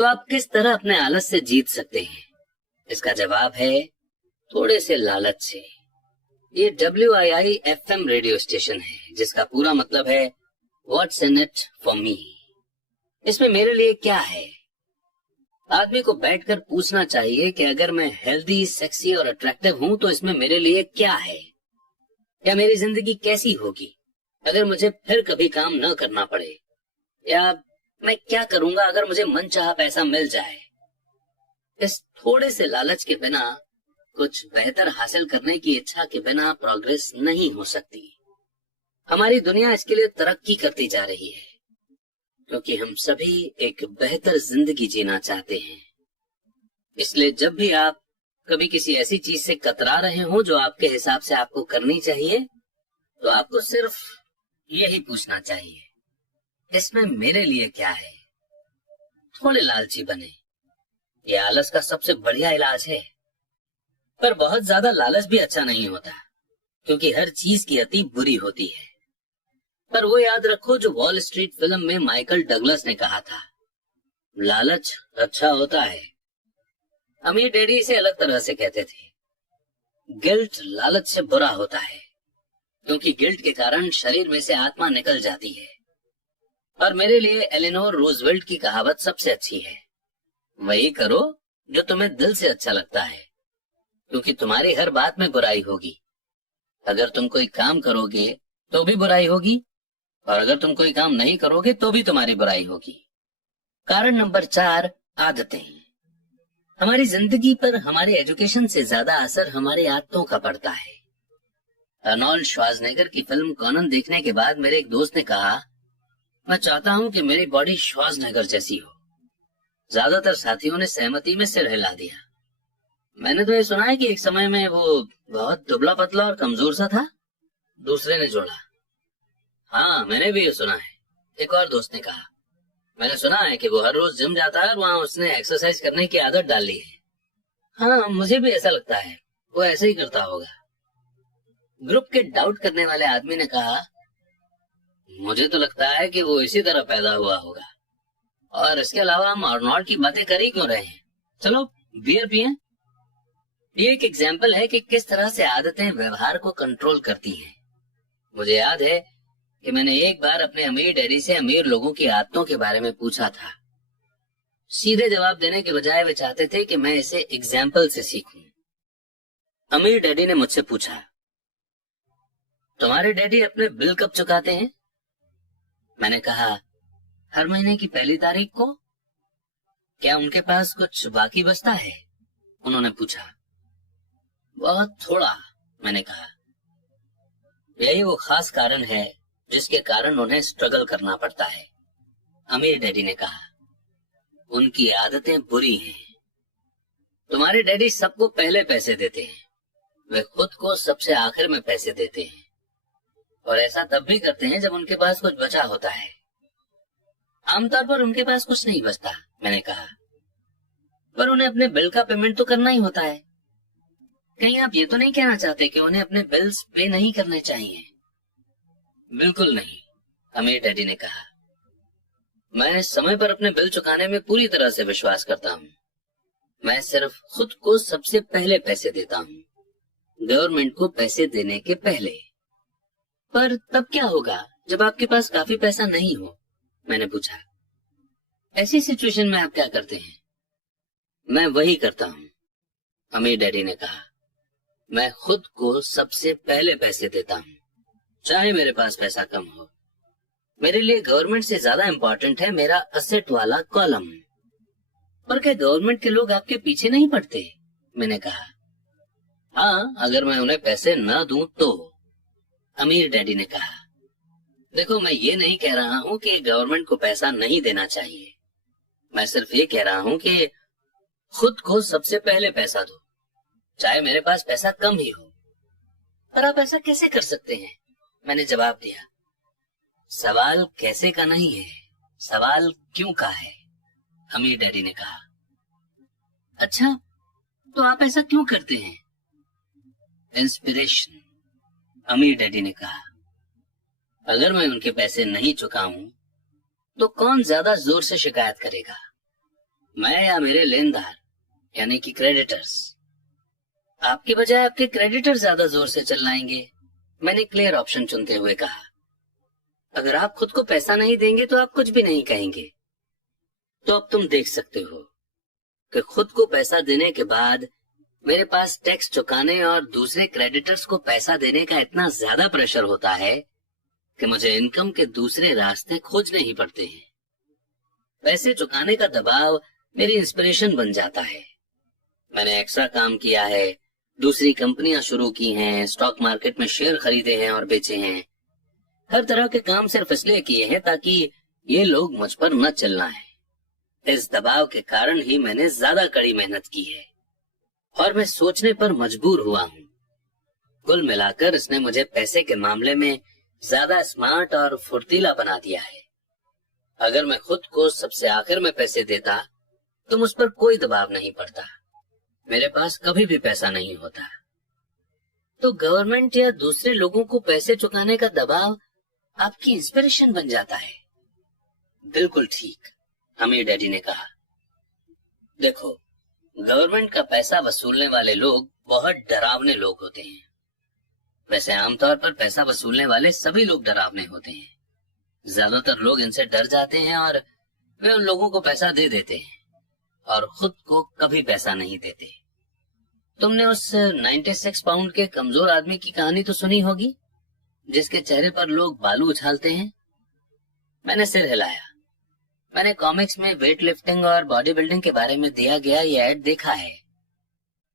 तो आप किस तरह अपने आलस से जीत सकते हैं? इसका जवाब है थोड़े से लालच से। ये WII-FM रेडियो स्टेशन है, जिसका पूरा मतलब है what's in it for me. इसमें मेरे लिए क्या है? आदमी को बैठकर पूछना चाहिए कि अगर मैं हेल्दी, सेक्सी और अट्रैक्टिव हूं तो इसमें मेरे लिए क्या है, या मेरी जिंदगी कैसी होगी अगर मुझे फिर कभी काम न करना पड़े, या मैं क्या करूंगा अगर मुझे मनचाहा पैसा मिल जाए। इस थोड़े से लालच के बिना, कुछ बेहतर हासिल करने की इच्छा के बिना प्रोग्रेस नहीं हो सकती। हमारी दुनिया इसके लिए तरक्की करती जा रही है क्योंकि हम सभी एक बेहतर जिंदगी जीना चाहते हैं। इसलिए जब भी आप कभी किसी ऐसी चीज से कतरा रहे हो जो आपके हिसाब से आपको करनी चाहिए, तो आपको सिर्फ यही पूछना चाहिए, इसमें मेरे लिए क्या है? थोड़े लालची बने। ये आलस का सबसे बढ़िया इलाज है। पर बहुत ज्यादा लालच भी अच्छा नहीं होता, क्योंकि हर चीज की अति बुरी होती है। पर वो याद रखो जो वॉल स्ट्रीट फिल्म में माइकल डगलस ने कहा था, लालच अच्छा होता है। अमीर डैडी इसे अलग तरह से कहते थे। गिल्ट लालच से बुरा होता है, क्योंकि गिल्ट के कारण शरीर में से आत्मा निकल जाती है। और मेरे लिए एलेनोर रूजवेल्ट की कहावत सबसे अच्छी है, वही करो जो तुम्हें दिल से अच्छा लगता है, क्योंकि तुम्हारी हर बात में बुराई होगी। अगर तुम कोई काम करोगे तो भी बुराई होगी, और अगर तुम कोई काम नहीं करोगे तो भी तुम्हारी बुराई होगी। कारण नंबर 4, आदतें। हमारी जिंदगी पर हमारे एजुकेशन से ज्यादा असर हमारी आदतों का पड़ता है। अर्नोल्ड श्वार्ज़नेगर की फिल्म कॉनन देखने के बाद मेरे एक दोस्त ने कहा, मैं चाहता हूं कि मेरी बॉडी श्वार्ज़नेगर जैसी हो। ज्यादातर साथियों ने सहमति में सिर हिला दिया। मैंने तो ये सुना है कि एक समय में वो बहुत दुबला पतला और कमजोर सा था। दूसरे ने जोड़ा, हाँ मैंने भी ये सुना है। एक और दोस्त ने कहा, मैंने सुना है कि वो हर रोज जिम जाता है और वहाँ उसने एक्सरसाइज करने की आदत डाल ली है। हाँ मुझे भी ऐसा लगता है, वो ऐसे ही करता होगा। ग्रुप के डाउट करने वाले आदमी ने कहा, मुझे तो लगता है कि वो इसी तरह पैदा हुआ होगा, और इसके अलावा हम अर्नोल्ड की बातें कर ही क्यों रहे हैं, चलो बियर पिएं। ये एक एग्जाम्पल है कि किस तरह से आदतें व्यवहार को कंट्रोल करती हैं। मुझे याद है कि मैंने एक बार अपने अमीर डैडी से अमीर लोगों की आदतों के बारे में पूछा था। सीधे जवाब देने के बजाय वे चाहते थे कि मैं इसे एग्जाम्पल से सीखूं। अमीर डैडी ने मुझसे पूछा, तुम्हारे डैडी अपने बिल कब चुकाते हैं? मैंने कहा, हर महीने की पहली तारीख को। क्या उनके पास कुछ बाकी बचता है? उन्होंने पूछा। बहुत थोड़ा, मैंने कहा। यही वो खास कारण है जिसके कारण उन्हें स्ट्रगल करना पड़ता है, अमीर डैडी ने कहा। उनकी आदतें बुरी हैं। तुम्हारे डैडी सबको पहले पैसे देते हैं, वे खुद को सबसे आखिर में पैसे देते हैं, और ऐसा तब भी करते हैं जब उनके पास कुछ बचा होता है। आमतौर पर उनके पास कुछ नहीं बचता, मैंने कहा। पर उन्हें अपने बिल का पेमेंट तो करना ही होता है। कहीं आप ये तो नहीं कहना चाहते कि उन्हें अपने बिल्स पे नहीं करने चाहिए? बिल्कुल नहीं, अमीर डैडी ने कहा। मैं समय पर अपने बिल चुकाने में पूरी तरह से विश्वास करता हूँ। मैं सिर्फ खुद को सबसे पहले पैसे देता हूँ, गवर्नमेंट को पैसे देने के पहले। पर तब क्या होगा जब आपके पास काफी पैसा नहीं हो? मैंने पूछा। ऐसी सिचुएशन में आप क्या करते हैं? मैं वही करता हूँ, अमीर डैडी ने कहा। मैं खुद को सबसे पहले पैसे देता हूँ, चाहे मेरे पास पैसा कम हो। मेरे लिए गवर्नमेंट से ज्यादा इम्पोर्टेंट है मेरा असेट वाला कॉलम। पर क्या गवर्नमेंट के लोग आपके पीछे नहीं पड़ते? मैंने कहा। हाँ, अगर मैं उन्हें पैसे न दूं तो, अमीर डैडी ने कहा। देखो, मैं ये नहीं कह रहा हूँ कि गवर्नमेंट को पैसा नहीं देना चाहिए। मैं सिर्फ ये कह रहा हूँ कि खुद को सबसे पहले पैसा दो, चाहे मेरे पास पैसा कम ही हो। पर आप ऐसा कैसे कर सकते हैं? मैंने जवाब दिया। सवाल कैसे का नहीं है, सवाल क्यों का है, अमीर डैडी ने कहा। अच्छा, तो आप ऐसा क्यों करते हैं? इंस्पिरेशन, अमीर डैडी ने कहा। अगर मैं उनके पैसे नहीं चुकाऊं तो कौन ज्यादा जोर से शिकायत करेगा? मैं या मेरे लेनदार यानी कि क्रेडिटर्स? आपके बजाय आपके क्रेडिटर ज्यादा जोर से चिल्लाएंगे, मैंने क्लियर ऑप्शन चुनते हुए कहा। अगर आप खुद को पैसा नहीं देंगे तो आप कुछ भी नहीं कहेंगे। तो अब तुम देख सकते हो कि खुद को पैसा देने के बाद मेरे पास टैक्स चुकाने और दूसरे क्रेडिटर्स को पैसा देने का इतना ज्यादा प्रेशर होता है कि मुझे इनकम के दूसरे रास्ते खोजने ही पड़ते हैं। पैसे चुकाने का दबाव मेरी इंस्पिरेशन बन जाता है। मैंने एक्स्ट्रा काम किया है, दूसरी कंपनियां शुरू की हैं, स्टॉक मार्केट में शेयर खरीदे हैं और बेचे हैं। हर तरह के काम सिर्फ इसलिए किए हैं ताकि ये लोग मुझ पर न चलना है। इस दबाव के कारण ही मैंने ज्यादा कड़ी मेहनत की है और मैं सोचने पर मजबूर हुआ हूँ। कुल मिलाकर इसने मुझे पैसे के मामले में ज्यादा स्मार्ट और फुर्तीला बना दिया है। अगर मैं खुद को सबसे आखिर में पैसे देता तो मुझ पर कोई दबाव नहीं पड़ता, मेरे पास कभी भी पैसा नहीं होता। तो गवर्नमेंट या दूसरे लोगों को पैसे चुकाने का दबाव आपकी इंस्पिरेशन बन जाता है। बिल्कुल ठीक, अमीर डैडी ने कहा। देखो, गवर्नमेंट का पैसा वसूलने वाले लोग बहुत डरावने लोग होते हैं। वैसे आमतौर पर पैसा वसूलने वाले सभी लोग डरावने होते हैं। ज्यादातर लोग इनसे डर जाते हैं और वे उन लोगों को पैसा दे देते हैं और खुद को कभी पैसा नहीं देते। तुमने उस 96 पाउंड के कमजोर आदमी की कहानी तो सुनी होगी, जिसके चेहरे पर लोग बालू उछालते हैं। मैंने सिर हिलाया। मैंने कॉमिक्स में वेट लिफ्टिंग और बॉडी बिल्डिंग के बारे में दिया गया ये ऐड देखा है।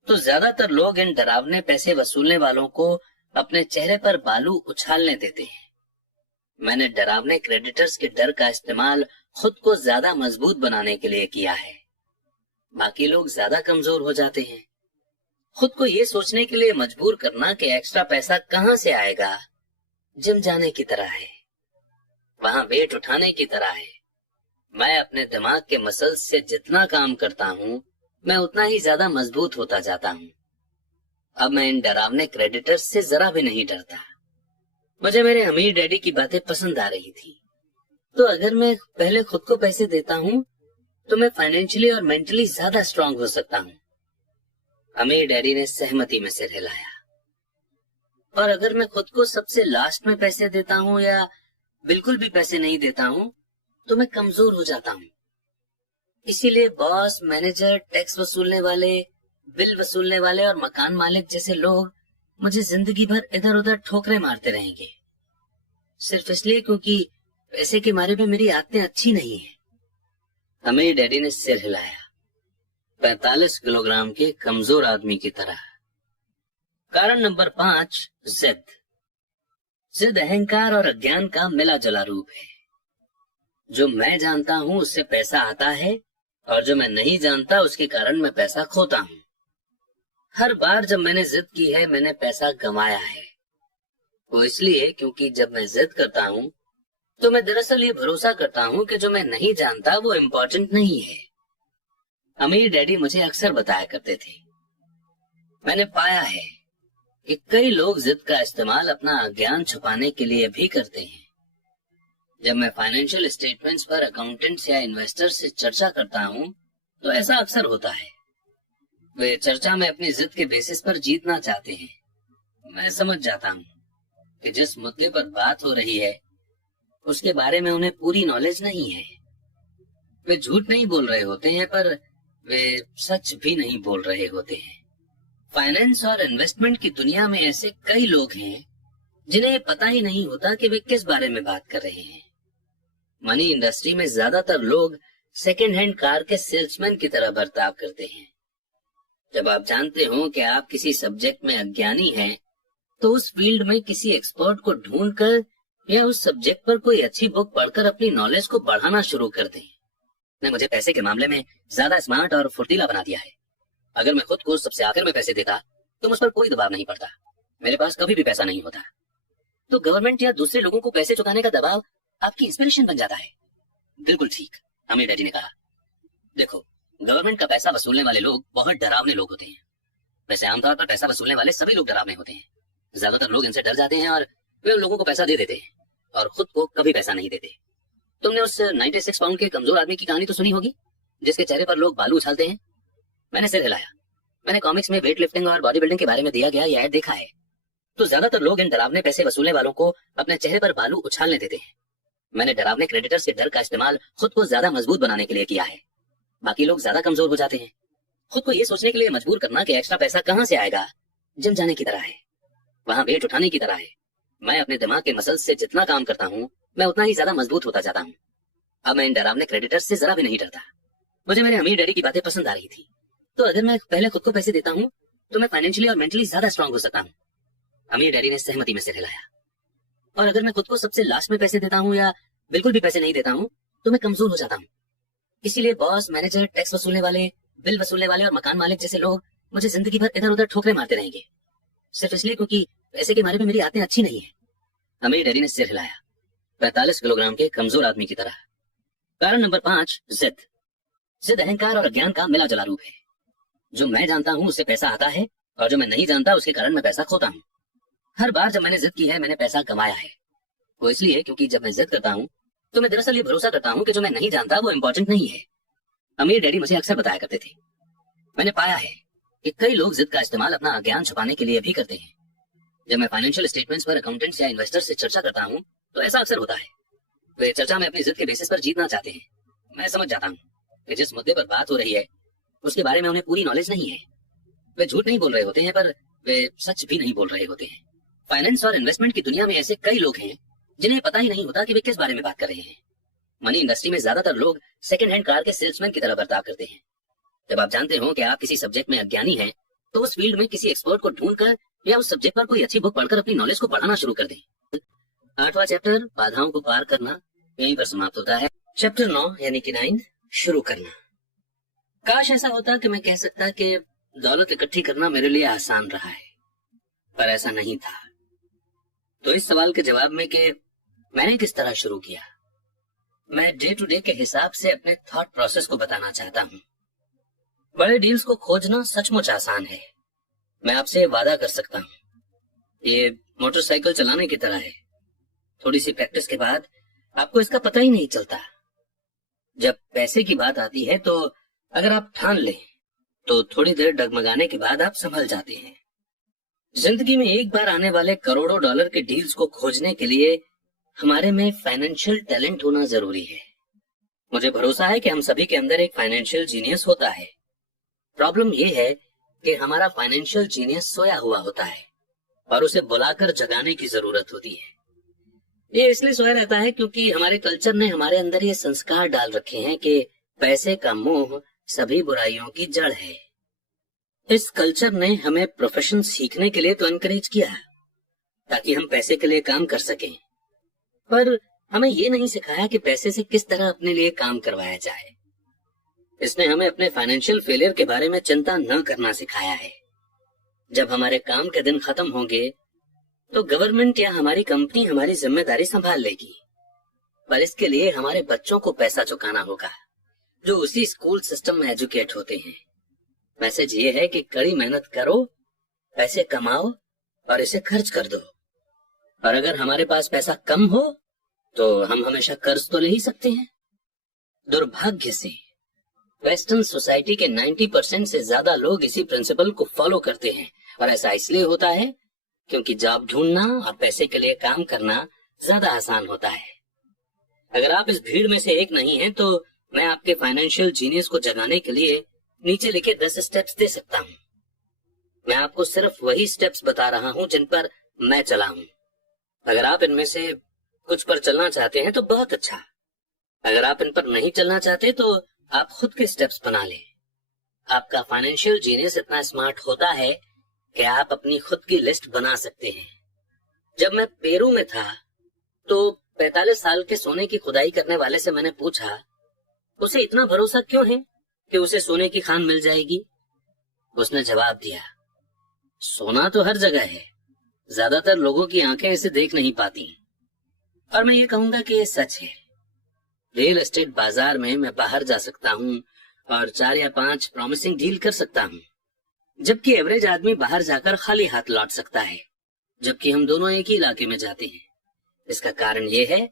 तो ज्यादातर लोग इन डरावने पैसे वसूलने वालों को अपने चेहरे पर बालू उछालने देते हैं। मैंने डरावने क्रेडिटर्स के डर का इस्तेमाल खुद को ज्यादा मजबूत बनाने के लिए किया है। बाकी लोग ज्यादा कमजोर हो जाते हैं। खुद को ये सोचने के लिए मजबूर करना कि एक्स्ट्रा पैसा कहां से आएगा, जिम जाने की तरह है, वहां वेट उठाने की तरह है। मैं अपने दिमाग के मसल्स से जितना काम करता हूँ, मैं उतना ही ज्यादा मजबूत होता जाता हूँ। अब मैं इन डरावने क्रेडिटर्स से जरा भी नहीं डरता। मुझे मेरे अमीर डैडी की बातें पसंद आ रही थी। तो अगर मैं पहले खुद को पैसे देता हूँ तो मैं फाइनेंशियली और मेंटली ज्यादा स्ट्रांग हो सकता हूँ। अमीर डैडी ने सहमति में सिर हिलाया। और अगर मैं खुद को सबसे लास्ट में पैसे देता हूँ या बिल्कुल भी पैसे नहीं देता हूँ तो मैं कमजोर हो जाता हूँ। इसीलिए बॉस, मैनेजर, टैक्स वसूलने वाले, बिल वसूलने वाले और मकान मालिक जैसे लोग मुझे जिंदगी भर इधर उधर ठोकरें मारते रहेंगे, सिर्फ इसलिए क्योंकि पैसे के मारे में मेरी आदतें अच्छी नहीं है। अमीर डैडी ने सिर हिलाया, 45 किलोग्राम के कमजोर आदमी की तरह। कारण नंबर 5, जिद। जिद अहंकार और अज्ञान का मिला जुला रूप है। जो मैं जानता हूँ उससे पैसा आता है और जो मैं नहीं जानता उसके कारण मैं पैसा खोता हूँ। हर बार जब मैंने जिद की है मैंने पैसा गंवाया है। वो इसलिए क्योंकि जब मैं जिद करता हूँ तो मैं दरअसल ये भरोसा करता हूँ कि जो मैं नहीं जानता वो इम्पोर्टेंट नहीं है। अमीर डैडी मुझे अक्सर बताया करते थे। मैंने पाया है कि कई लोग जिद का इस्तेमाल अपना अज्ञान छुपाने के लिए भी करते हैं। जब मैं फाइनेंशियल स्टेटमेंट्स पर अकाउंटेंट्स या इन्वेस्टर्स से चर्चा करता हूँ तो ऐसा अक्सर होता है। वे चर्चा में अपनी जिद के बेसिस पर जीतना चाहते हैं। मैं समझ जाता हूँ कि जिस मुद्दे पर बात हो रही है उसके बारे में उन्हें पूरी नॉलेज नहीं है। वे झूठ नहीं बोल रहे होते हैं पर वे सच भी नहीं बोल रहे होते हैं। फाइनेंस और इन्वेस्टमेंट की दुनिया में ऐसे कई लोग हैं जिन्हें पता ही नहीं होता कि वे किस बारे में बात कर रहे हैं। मनी इंडस्ट्री में ज्यादातर लोग सेकेंड हैंड कार के सेल्समैन की तरह बर्ताव करते हैं। जब आप जानते हो कि आप किसी सब्जेक्ट में अज्ञानी हैं, तो उस फील्ड में किसी एक्सपर्ट को ढूंढकर या उस सब्जेक्ट पर कोई अच्छी बुक पढ़कर अपनी नॉलेज को बढ़ाना शुरू कर दें। ने मुझे पैसे के मामले में ज्यादा स्मार्ट और फुर्तीला बना दिया है। अगर मैं खुद को सबसे आखिर में पैसे देता तो मुझ पर कोई दबाव नहीं पड़ता, मेरे पास कभी भी पैसा नहीं होता। तो गवर्नमेंट या दूसरे लोगों को पैसे चुकाने का दबाव आपकी इंस्पिरेशन बन जाता है। बिल्कुल ठीक, अमीर डैडी ने कहा। देखो, गवर्नमेंट का पैसा वसूलने वाले लोग बहुत डरावने लोग होते हैं। वैसे आमतौर पर पैसा वसूलने वाले सभी लोग डरावने होते हैं। ज्यादातर लोग इनसे डर जाते हैं और वे उन लोगों को पैसा दे देते हैं और खुद को कभी पैसा नहीं देते। तुमने उस 96 पाउंड के कमजोर आदमी की कहानी तो सुनी होगी, जिसके चेहरे पर लोग बालू उछालते हैं? मैंने सिर हिलाया। मैंने कॉमिक्स में वेट लिफ्टिंग और बॉडी बिल्डिंग के बारे में दिया गया ये ऐड देखा है। तो ज्यादातर लोग इन डरावने पैसे वसूलने वालों को अपने चेहरे पर बालू उछालने देते हैं। मैंने डरावने क्रेडिटर्स के डर का इस्तेमाल खुद को ज्यादा मजबूत बनाने के लिए किया है। बाकी लोग ज्यादा कमजोर हो जाते हैं। खुद को ये सोचने के लिए मजबूर करना कि एक्स्ट्रा पैसा कहां से आएगा, जिम जाने की तरह है, वहां वेट उठाने की तरह है। मैं अपने दिमाग के मसल्स से जितना काम करता हूँ, मैं उतना ही ज्यादा मजबूत होता जाता हूँ। अब मैं इन डरावने क्रेडिटर्स से जरा भी नहीं डरता। मुझे मेरे अमीर डैडी की बातें पसंद आ रही थी। तो अगर मैं पहले खुद को पैसे देता हूँ तो मैं फाइनेंशियली और मेंटली ज्यादा स्ट्रांग हो सकता हूँ। अमीर डैडी ने सहमति में सिर हिलाया। और अगर मैं खुद को सबसे लास्ट में पैसे देता हूँ या बिल्कुल भी पैसे नहीं देता हूँ तो मैं कमजोर हो जाता हूँ। इसीलिए बॉस, मैनेजर, टैक्स वसूलने वाले, बिल वसूलने वाले और मकान मालिक जैसे लोग मुझे जिंदगी भर इधर उधर ठोकरे मारते रहेंगे, सिर्फ इसलिए क्योंकि पैसे के बारे में मेरी आदतें अच्छी नहीं है। अमीर डैडी ने सिर हिलाया, 45 किलोग्राम के कमजोर आदमी की तरह। कारण नंबर 5, जिद। जिद अहंकार और अज्ञान का मिला जुला रूप है। जो मैं जानता हूँ उससे पैसा आता है और जो मैं नहीं जानता उसके कारण मैं पैसा खोता हूँ। हर बार जब मैंने जिद की है मैंने पैसा कमाया है। वो इसलिए क्योंकि जब मैं जिद करता हूँ तो मैं दरअसल ये भरोसा करता हूँ कि जो मैं नहीं जानता वो इम्पोर्टेंट नहीं है। अमीर डैडी मुझे अक्सर बताया करते थे। मैंने पाया है कि कई लोग जिद का इस्तेमाल अपना अज्ञान छुपाने के लिए भी करते हैं। जब मैं फाइनेंशियल स्टेटमेंट्स पर अकाउंटेंट्स या इन्वेस्टर्स से चर्चा करता हूँ तो ऐसा अक्सर होता है। वे चर्चा में अपनी जिद के बेसिस पर जीतना चाहते हैं। मैं समझ जाता हूँ कि जिस मुद्दे पर बात हो रही है उसके बारे में उन्हें पूरी नॉलेज नहीं है। वे झूठ नहीं बोल रहे होते हैं पर वे सच भी नहीं बोल रहे होते हैं। फाइनेंस और इन्वेस्टमेंट की दुनिया में ऐसे कई लोग हैं जिन्हें पता ही नहीं होता कि वे किस बारे में बात कर रहे हैं। मनी इंडस्ट्री में ज्यादातर लोग सेकंड हैंड कार के सेल्समैन की तरह बर्ताव करते हैं। जब आप जानते हो कि आप किसी सब्जेक्ट में अज्ञानी हैं तो उस फील्ड में किसी एक्सपर्ट को ढूंढकर या उस सब्जेक्ट पर कोई अच्छी बुक पढ़कर अपनी नॉलेज को बढ़ाना शुरू कर दें। 8वां चैप्टर, बाधाओं को पार करना, यहीं पर समाप्त होता है। चैप्टर 9 यानी कि 9, शुरू करना। काश ऐसा होता कि मैं कह सकता कि दौलत इकट्ठी करना मेरे लिए आसान रहा है, पर ऐसा नहीं था। तो इस सवाल के जवाब में कि मैंने किस तरह शुरू किया, मैं डे टू डे के हिसाब से अपने थॉट प्रोसेस को बताना चाहता हूँ। बड़े डील्स को खोजना सचमुच आसान है। मैं आपसे वादा कर सकता हूँ, ये मोटरसाइकिल चलाने की तरह है। थोड़ी सी प्रैक्टिस के बाद आपको इसका पता ही नहीं चलता। जब पैसे की बात आती है तो अगर आप ठान लें तो थोड़ी देर डगमगाने के बाद आप संभल जाते हैं। जिंदगी में एक बार आने वाले करोड़ों डॉलर के डील्स को खोजने के लिए हमारे में फाइनेंशियल टैलेंट होना जरूरी है। मुझे भरोसा है कि हम सभी के अंदर एक फाइनेंशियल जीनियस होता है। प्रॉब्लम यह है कि हमारा फाइनेंशियल जीनियस सोया हुआ होता है और उसे बुलाकर जगाने की जरूरत होती है। ये इसलिए सोया रहता है क्योंकि हमारे कल्चर ने हमारे अंदर ये संस्कार डाल रखे हैं कि पैसे का मोह सभी बुराइयों की जड़ है। इस कल्चर ने हमें प्रोफेशन सीखने के लिए तो एनकरेज किया ताकि हम पैसे के लिए काम कर सकें, पर हमें ये नहीं सिखाया कि पैसे से किस तरह अपने लिए काम करवाया जाए। इसने हमें अपने फाइनेंशियल फेलियर के बारे में चिंता न करना सिखाया है। जब हमारे काम के दिन खत्म होंगे तो गवर्नमेंट या हमारी कंपनी हमारी जिम्मेदारी संभाल लेगी, पर इसके लिए हमारे बच्चों को पैसा चुकाना होगा जो उसी स्कूल सिस्टम में एजुकेट होते हैं। मैसेज ये है कि कड़ी मेहनत करो, पैसे कमाओ और इसे खर्च कर दो। और अगर हमारे पास पैसा कम हो तो हम हमेशा कर्ज तो ले ही सकते हैं। दुर्भाग्य से वेस्टर्न सोसाइटी के 90% से ज्यादा लोग इसी प्रिंसिपल को फॉलो करते हैं, और ऐसा इसलिए होता है क्योंकि जॉब ढूंढना और पैसे के लिए काम करना ज्यादा आसान होता है। अगर आप इस भीड़ में से एक नहीं हैं तो मैं आपके फाइनेंशियल जीनियस को जगाने के लिए नीचे लिखे 10 स्टेप्स दे सकता हूँ। मैं आपको सिर्फ वही स्टेप्स बता रहा हूँ जिन पर मैं चला हूँ। अगर आप इनमें से कुछ पर चलना चाहते हैं तो बहुत अच्छा। अगर आप इन पर नहीं चलना चाहते तो आप खुद के स्टेप्स बना लें। आपका फाइनेंशियल जीनियस इतना स्मार्ट होता है कि आप अपनी खुद की लिस्ट बना सकते हैं। जब मैं पेरू में था तो 45 साल के सोने की खुदाई करने वाले से मैंने पूछा उसे इतना भरोसा क्यों है कि उसे सोने की खान मिल जाएगी। उसने जवाब दिया, सोना तो हर जगह है, ज्यादातर लोगों की आंखें इसे देख नहीं पाती। और मैं ये कहूंगा कि ये सच है। रियल एस्टेट बाजार में मैं बाहर जा सकता हूँ और 4 या 5 प्रॉमिसिंग डील कर सकता हूँ, जबकि एवरेज आदमी बाहर जाकर खाली हाथ लौट सकता है, जबकि हम दोनों एक ही इलाके में जाते हैं। इसका कारण ये है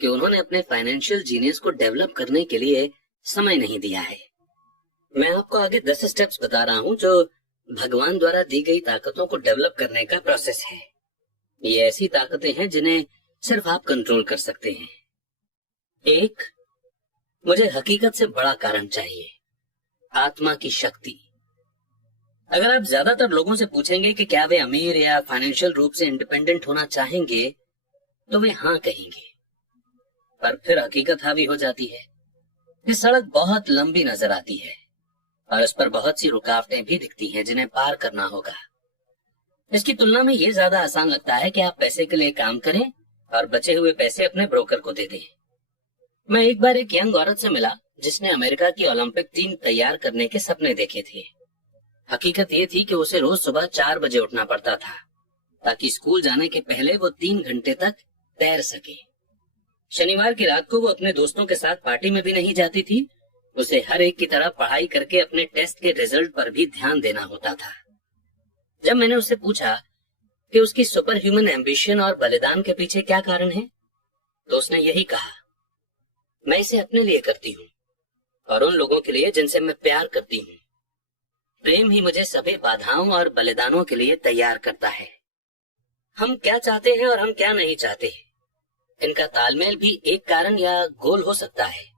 कि उन्होंने अपने फाइनेंशियल जीनियस को डेवलप करने के लिए समय नहीं दिया है। मैं आपको आगे 10 स्टेप्स बता रहा हूं जो भगवान द्वारा दी गई ताकतों को डेवलप करने का प्रोसेस है। ये ऐसी ताकतें हैं जिन्हें सिर्फ आप कंट्रोल कर सकते हैं। 1, मुझे हकीकत से बड़ा कारण चाहिए, आत्मा की शक्ति। अगर आप ज्यादातर लोगों से पूछेंगे कि क्या वे अमीर या फाइनेंशियल रूप से इंडिपेंडेंट होना चाहेंगे, तो वे हाँ कहेंगे। पर फिर हकीकत हावी हो जाती है। ये सड़क बहुत लंबी नजर आती है और इस पर बहुत सी रुकावटें भी दिखती हैं जिन्हें पार करना होगा। इसकी तुलना में ये ज्यादा आसान लगता है कि आप पैसे के लिए काम करें और बचे हुए पैसे अपने ब्रोकर को दे दें। मैं एक बार एक यंग औरत से मिला जिसने अमेरिका की ओलंपिक टीम तैयार करने के सपने देखे थे। हकीकत ये थी कि उसे रोज सुबह 4 बजे उठना पड़ता था ताकि स्कूल जाने के पहले वो 3 घंटे तक तैर सके। शनिवार की रात को वो अपने दोस्तों के साथ पार्टी में भी नहीं जाती थी। उसे हर एक की तरह पढ़ाई करके अपने टेस्ट के रिजल्ट पर भी ध्यान देना होता था। जब मैंने उससे पूछा कि उसकी सुपर ह्यूमन एम्बिशन और बलिदान के पीछे क्या कारण है, तो उसने यही कहा, मैं इसे अपने लिए करती हूँ और उन लोगों के लिए जिनसे मैं प्यार करती हूँ। प्रेम ही मुझे सभी बाधाओं और बलिदानों के लिए तैयार करता है। हम क्या चाहते हैं और हम क्या नहीं चाहते, इनका तालमेल भी एक कारण या गोल हो सकता है।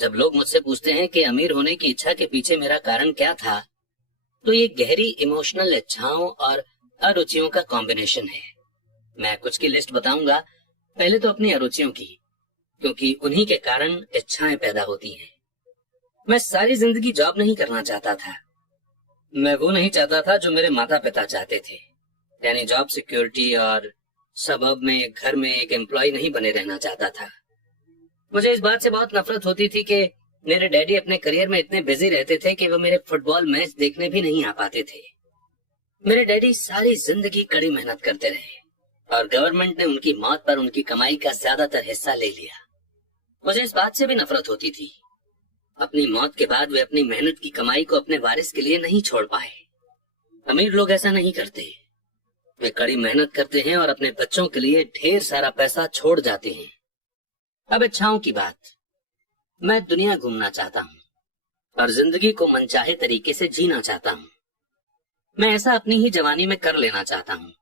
जब लोग मुझसे पूछते हैं कि अमीर होने की इच्छा के पीछे मेरा कारण क्या था, तो ये गहरी इमोशनल इच्छाओं और अरुचियों का कॉम्बिनेशन है। मैं कुछ की लिस्ट बताऊंगा। पहले तो अपनी अरुचियों की, क्योंकि उन्हीं के कारण इच्छाएं पैदा होती हैं। मैं सारी जिंदगी जॉब नहीं करना चाहता था। मैं वो नहीं चाहता था जो मेरे माता पिता चाहते थे, यानी जॉब सिक्योरिटी और सबब में घर में एक एम्प्लॉय नहीं बने रहना चाहता था। मुझे इस बात से बहुत नफरत होती थी कि मेरे डैडी अपने करियर में इतने बिजी रहते थे कि वो मेरे फुटबॉल मैच देखने भी नहीं आ पाते थे। मेरे डैडी सारी जिंदगी कड़ी मेहनत करते रहे और गवर्नमेंट ने उनकी मौत पर उनकी कमाई का ज्यादातर हिस्सा ले लिया। मुझे इस बात से भी नफरत होती थी। अपनी मौत के बाद वे अपनी मेहनत की कमाई को अपने वारिस के लिए नहीं छोड़ पाए। अमीर लोग ऐसा नहीं करते। वे कड़ी मेहनत करते हैं और अपने बच्चों के लिए ढेर सारा पैसा छोड़ जाते हैं। अब इच्छाओं की बात। मैं दुनिया घूमना चाहता हूँ और जिंदगी को मनचाहे तरीके से जीना चाहता हूँ। मैं ऐसा अपनी ही जवानी में कर लेना चाहता हूँ।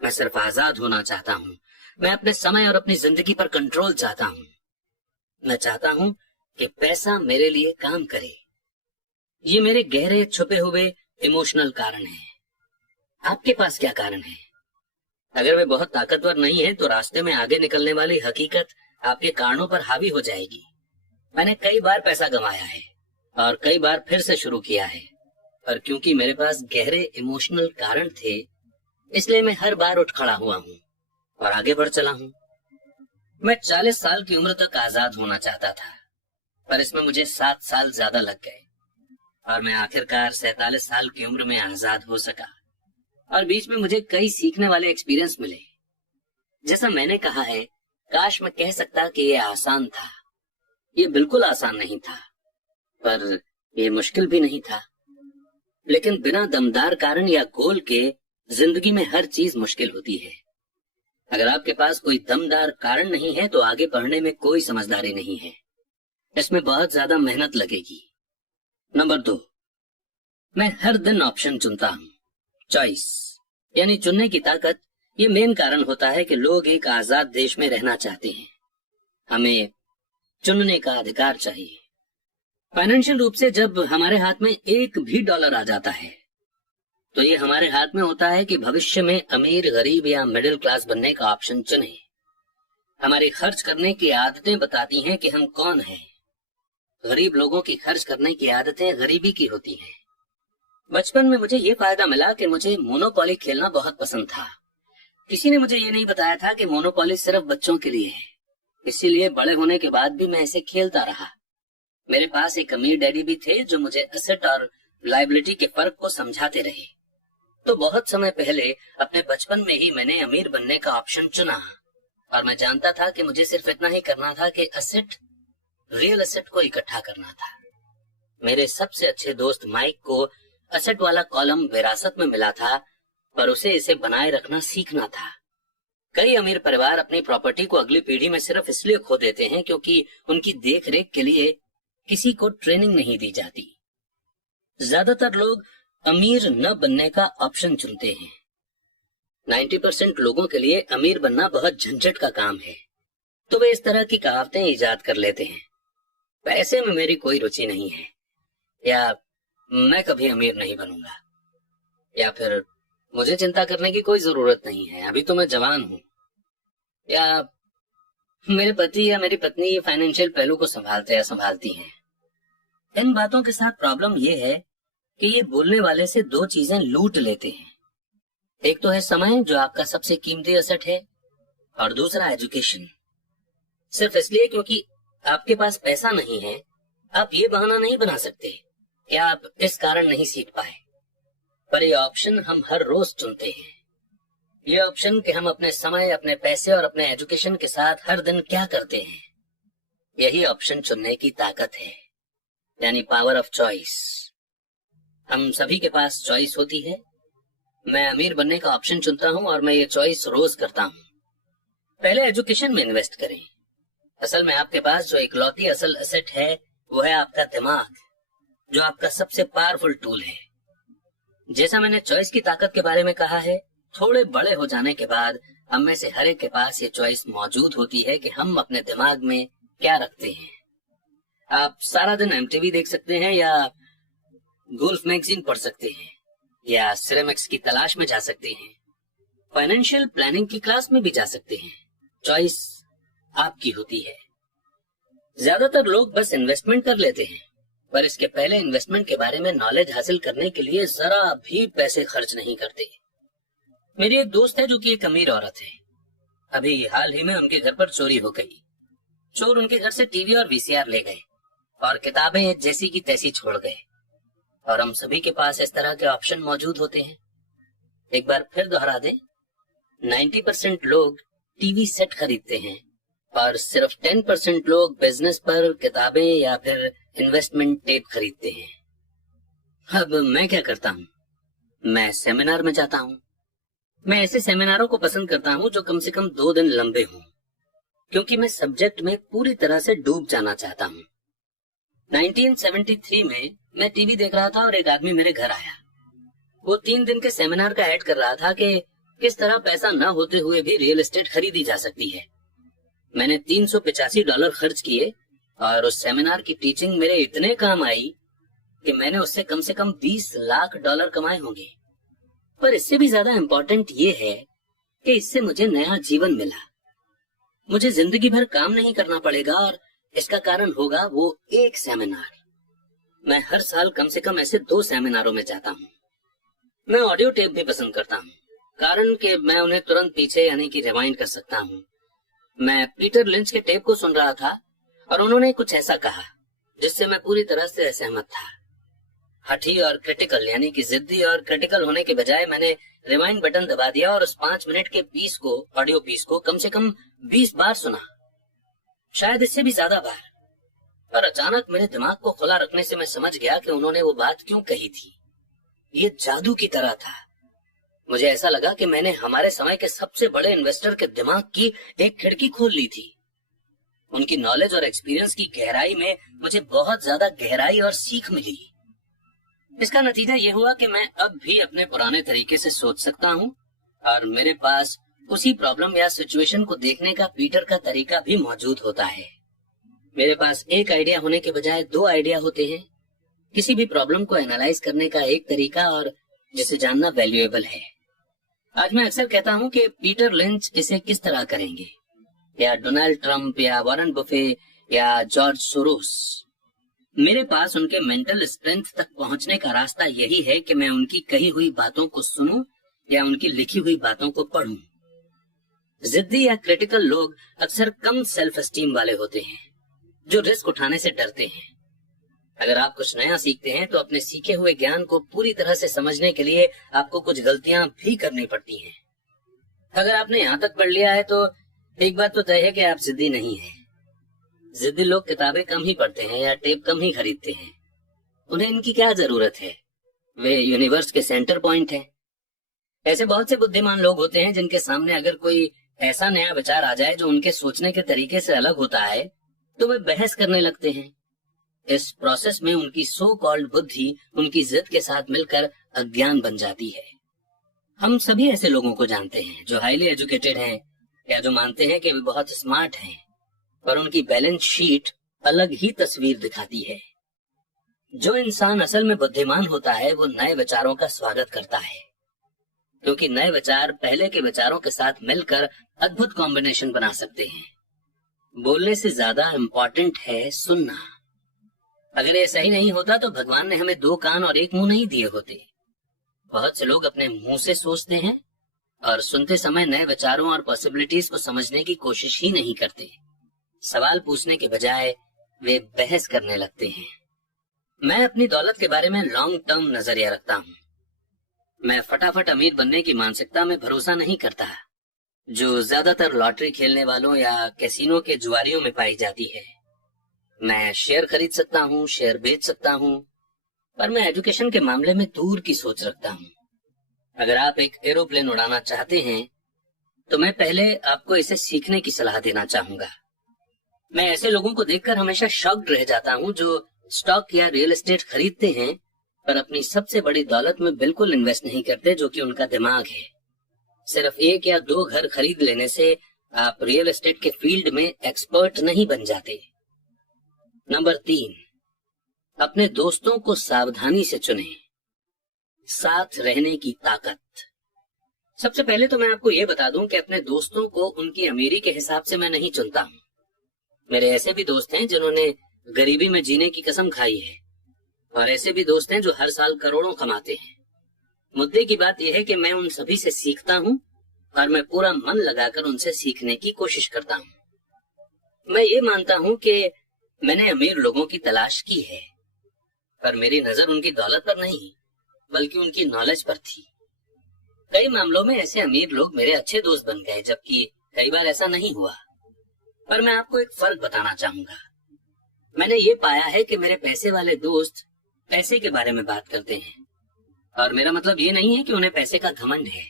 मैं सिर्फ आजाद होना चाहता हूँ। मैं अपने समय और अपनी जिंदगी पर कंट्रोल चाहता हूँ। मैं चाहता हूँ कि पैसा मेरे लिए काम करे। ये मेरे गहरे छुपे हुए इमोशनल कारण हैं। आपके पास क्या कारण है? अगर वे बहुत ताकतवर नहीं है तो रास्ते में आगे निकलने वाली हकीकत आपके कारणों पर हावी हो जाएगी। मैंने कई बार पैसा गंवाया है और कई बार फिर से शुरू किया है, पर क्योंकि मेरे पास गहरे इमोशनल कारण थे, इसलिए मैं हर बार उठ खड़ा हुआ हूँ और आगे बढ़ चला हूँ। मैं 40 साल की उम्र तक आजाद होना चाहता था, पर इसमें मुझे 7 साल ज्यादा लग गए और मैं आखिरकार 47 साल की उम्र में आजाद हो सका। और बीच में मुझे कई सीखने वाले एक्सपीरियंस मिले। जैसा मैंने कहा है, काश मैं कह सकता कि ये आसान था। ये बिल्कुल आसान नहीं था, पर ये मुश्किल भी नहीं था। लेकिन बिना दमदार कारण या गोल के जिंदगी में हर चीज मुश्किल होती है। अगर आपके पास कोई दमदार कारण नहीं है तो आगे बढ़ने में कोई समझदारी नहीं है। इसमें बहुत ज्यादा मेहनत लगेगी। नंबर 2, मैं हर दिन ऑप्शन चुनता हूँ। चॉइस यानी चुनने की ताकत, ये मेन कारण होता है कि लोग एक आजाद देश में रहना चाहते हैं। हमें चुनने का अधिकार चाहिए। फाइनेंशियल रूप से जब हमारे हाथ में $1 भी आ जाता है, तो ये हमारे हाथ में होता है कि भविष्य में अमीर, गरीब या मिडिल क्लास बनने का ऑप्शन चुने। हमारी खर्च करने की आदतें बताती हैं कि हम कौन हैं। गरीब लोगों की खर्च करने की आदतें गरीबी की होती हैं। बचपन में मुझे ये फायदा मिला कि मुझे मोनोपोली खेलना बहुत पसंद था। किसी ने मुझे ये नहीं बताया था कि मोनोपोली सिर्फ बच्चों के लिए है, इसीलिए बड़े होने के बाद भी मैं इसे खेलता रहा। मेरे पास एक अमीर डैडी भी थे जो मुझे एसेट और लायबिलिटी के फर्क को समझाते रहे। तो बहुत समय पहले अपने बचपन में ही मैंने अमीर बनने का ऑप्शन चुना और मैं जानता था कि मुझे सिर्फ इतना ही करना था कि रियल एसेट को इकट्ठा करना था। मेरे सबसे अच्छे दोस्त माइक को एसेट वाला कॉलम विरासत में मिला था, पर उसे इसे बनाए रखना सीखना था। कई अमीर परिवार अपनी प्रॉपर्टी को अगली पीढ़ी में सिर्फ इसलिए खो देते हैं क्योंकि उनकी देख रेख के लिए किसी को ट्रेनिंग नहीं दी जाती। ज्यादातर लोग अमीर न बनने का ऑप्शन चुनते हैं। 90% लोगों के लिए अमीर बनना बहुत झंझट का काम है, तो वे इस तरह की कहावतें इजाद कर लेते हैं। पैसे में मेरी कोई रुचि नहीं है, या मैं कभी अमीर नहीं बनूंगा, या फिर मुझे चिंता करने की कोई जरूरत नहीं है, अभी तो मैं जवान हूं, या मेरे पति या मेरी पत्नी फाइनेंशियल पहलू को संभालते या संभालती हैं। इन बातों के साथ प्रॉब्लम यह है कि ये बोलने वाले से दो चीजें लूट लेते हैं। एक तो है समय, जो आपका सबसे कीमती एसेट है, और दूसरा एजुकेशन। सिर्फ इसलिए क्योंकि आपके पास पैसा नहीं है, आप ये बहाना नहीं बना सकते कि आप इस कारण नहीं सीख पाए। पर ये ऑप्शन हम हर रोज चुनते हैं। ये ऑप्शन कि हम अपने समय, अपने पैसे और अपने एजुकेशन के साथ हर दिन क्या करते हैं, यही ऑप्शन चुनने की ताकत है, यानी पावर ऑफ चॉइस। हम सभी के पास चॉइस होती है। मैं अमीर बनने का ऑप्शन चुनता हूं और मैं ये चॉइस रोज करता हूं। पहले एजुकेशन में इन्वेस्ट करें। असल में आपके पास जो इकलौती असल एसेट है वो है आपका दिमाग, जो आपका सबसे पावरफुल टूल है। जैसा मैंने चॉइस की ताकत के बारे में कहा है, थोड़े बड़े हो जाने के बाद हम में से हर एक के पास ये चॉइस मौजूद होती है कि हम अपने दिमाग में क्या रखते हैं। आप सारा दिन एमटीवी देख सकते हैं, या गोल्फ मैगजीन पढ़ सकते हैं, या सिरेमिक्स की तलाश में जा सकते हैं, फाइनेंशियल प्लानिंग की क्लास में भी जा सकते हैं। चॉइस आपकी होती है। ज्यादातर लोग बस इन्वेस्टमेंट कर लेते हैं, पर इसके पहले इन्वेस्टमेंट के बारे में नॉलेज हासिल करने के लिए जरा भी पैसे खर्च नहीं करते। मेरी एक दोस्त है जो कि एक अमीर औरत है। अभी हाल ही में उनके घर पर चोरी हो गई। चोर उनके घर से टीवी और वीसीआर ले गए और किताबें जैसी की तैसी छोड़ गए। और हम सभी के पास इस तरह के ऑप्शन मौजूद होते हैं। एक बार फिर दोहरा दें, 90% लोग टीवी सेट खरीदते हैं और सिर्फ 10% लोग बिजनेस पर किताबें या फिर इन्वेस्टमेंट टेप खरीदते हैं। अब मैं क्या करता हूँ? मैं सेमिनार में जाता हूँ। मैं ऐसे सेमिनारों को पसंद करता हूँ जो कम से कम 2 दिन लंबे हों, क्योंकि मैं सब्जेक्ट में पूरी तरह से डूब जाना चाहता हूँ। 1973 में मैं टीवी देख रहा था और एक आदमी मेरे घर आया। वो 3 दिन के सेमिनार का ऐड कर रहा था कि किस तरह पैसा न होते हुए भी रियल एस्टेट खरीदी जा सकती है। मैंने $385 खर्च किए और उस सेमिनार की टीचिंग मेरे इतने काम आई कि मैंने उससे कम से कम $20 लाख कमाए होंगे। पर इससे भी ज्यादा इम्पोर्टेंट ये है कि इससे मुझे नया जीवन मिला। मुझे जिंदगी भर काम नहीं करना पड़ेगा और इसका कारण होगा वो एक सेमिनार। मैं हर साल कम से कम ऐसे 2 सेमिनारों में जाता हूँ। मैं ऑडियो टेप भी पसंद करता हूँ, कारण कि मैं उन्हें तुरंत पीछे यानी कि रिवाइंड कर सकता हूँ। मैं पीटर लिंच के टेप को सुन रहा था और उन्होंने कुछ ऐसा कहा जिससे मैं पूरी तरह से असहमत था। हठी और क्रिटिकल यानी कि जिद्दी और क्रिटिकल होने के बजाय मैंने रिवाइंड बटन दबा दिया और उस 5 मिनट के पीस को, ऑडियो पीस को कम से कम 20 बार सुना, शायद इससे भी ज्यादा बार। पर अचानक मेरे दिमाग को खुला रखने से मैं समझ गया कि उन्होंने वो बात क्यों कही थी। ये जादू की तरह था। मुझे ऐसा लगा कि मैंने हमारे समय के सबसे बड़े इन्वेस्टर के दिमाग की एक खिड़की खोल ली थी। उनकी नॉलेज और एक्सपीरियंस की गहराई में मुझे बहुत ज्यादा गहराई और सीख मिली। इसका नतीजा ये हुआ कि मैं अब भी अपने पुराने तरीके से सोच सकता हूँ और मेरे पास उसी प्रॉब्लम या सिचुएशन को देखने का पीटर का तरीका भी मौजूद होता है। मेरे पास एक आइडिया होने के बजाय 2 आइडिया होते हैं। किसी भी प्रॉब्लम को एनालाइज करने का एक तरीका और जिसे जानना वैल्यूएबल है। आज मैं अक्सर कहता हूँ कि पीटर लिंच इसे किस तरह करेंगे, या डोनाल्ड ट्रंप या वॉरेन बुफे या जॉर्ज सोरोस। मेरे पास उनके मेंटल स्ट्रेंथ तक पहुंचने का रास्ता यही है कि मैं उनकी कही हुई बातों को सुनूं या उनकी लिखी हुई बातों को पढूं। जिद्दी या क्रिटिकल लोग अक्सर कम सेल्फ एस्टीम वाले होते हैं, जो रिस्क उठाने से डरते हैं। अगर आप कुछ नया सीखते हैं तो अपने सीखे हुए ज्ञान को पूरी तरह से समझने के लिए आपको कुछ गलतियां भी करनी पड़ती हैं। अगर आपने यहाँ तक पढ़ लिया है तो एक बात तो तय है कि आप जिद्दी नहीं हैं। जिद्दी लोग किताबें कम ही पढ़ते हैं या टेप कम ही खरीदते हैं। उन्हें इनकी क्या जरूरत है? वे यूनिवर्स के सेंटर पॉइंट हैं। ऐसे बहुत से बुद्धिमान लोग होते हैं जिनके सामने अगर कोई ऐसा नया विचार आ जाए जो उनके सोचने के तरीके से अलग होता है तो वे बहस करने लगते हैं। इस प्रोसेस में उनकी सो कॉल्ड बुद्धि उनकी जिद के साथ मिलकर अज्ञान बन जाती है। हम सभी ऐसे लोगों को जानते हैं जो हाईली एजुकेटेड हैं या जो मानते हैं कि वे बहुत स्मार्ट हैं, पर उनकी बैलेंस शीट अलग ही तस्वीर दिखाती है। जो इंसान असल में बुद्धिमान होता है वो नए विचारों का स्वागत करता है, क्योंकि नए विचार पहले के विचारों के साथ मिलकर अद्भुत कॉम्बिनेशन बना सकते हैं। बोलने से ज्यादा इम्पोर्टेंट है सुनना। अगर ये सही नहीं होता तो भगवान ने हमें 2 कान और 1 मुंह नहीं दिए होते। बहुत से लोग अपने मुंह से सोचते हैं और सुनते समय नए विचारों और पॉसिबिलिटीज को समझने की कोशिश ही नहीं करते। सवाल पूछने के बजाय वे बहस करने लगते हैं। मैं अपनी दौलत के बारे में लॉन्ग टर्म नजरिया रखता हूँ। मैं फटाफट अमीर बनने की मानसिकता में भरोसा नहीं करता, जो ज्यादातर लॉटरी खेलने वालों या कैसीनो के जुआरियों में पाई जाती है। मैं शेयर खरीद सकता हूँ, शेयर बेच सकता हूँ, पर मैं एजुकेशन के मामले में दूर की सोच रखता हूँ। अगर आप एक एरोप्लेन उड़ाना चाहते हैं तो मैं पहले आपको इसे सीखने की सलाह देना चाहूंगा। मैं ऐसे लोगों को देखकर हमेशा शॉक्ड रह जाता हूँ जो स्टॉक या रियल एस्टेट खरीदते हैं पर अपनी सबसे बड़ी दौलत में बिल्कुल इन्वेस्ट नहीं करते, जो कि उनका दिमाग है। सिर्फ 1 या 2 घर खरीद लेने से आप रियल एस्टेट के फील्ड में एक्सपर्ट नहीं बन जाते। नंबर 3, अपने दोस्तों को सावधानी से चुनें। साथ रहने की ताकत। सबसे पहले तो मैं आपको यह बता दूं कि अपने दोस्तों को उनकी अमीरी के हिसाब से मैं नहीं चुनता हूं। मेरे ऐसे भी दोस्त हैं जिन्होंने गरीबी में जीने की कसम खाई है, और ऐसे भी दोस्त हैं जो हर साल करोड़ों कमाते हैं। मुद्दे की बात यह है कि मैं उन सभी से सीखता हूं और मैं पूरा मन लगाकर उनसे सीखने की कोशिश करता हूं। मैं ये मानता हूं कि मैंने अमीर लोगों की तलाश की है, पर मेरी नजर उनकी दौलत पर नहीं बल्कि उनकी नॉलेज पर थी। कई मामलों में ऐसे अमीर लोग मेरे अच्छे दोस्त बन गए, जबकि कई बार ऐसा नहीं हुआ। पर मैं आपको एक फर्क बताना चाहूंगा। मैंने ये पाया है कि मेरे पैसे वाले दोस्त पैसे के बारे में बात करते हैं, और मेरा मतलब ये नहीं है कि उन्हें पैसे का घमंड है।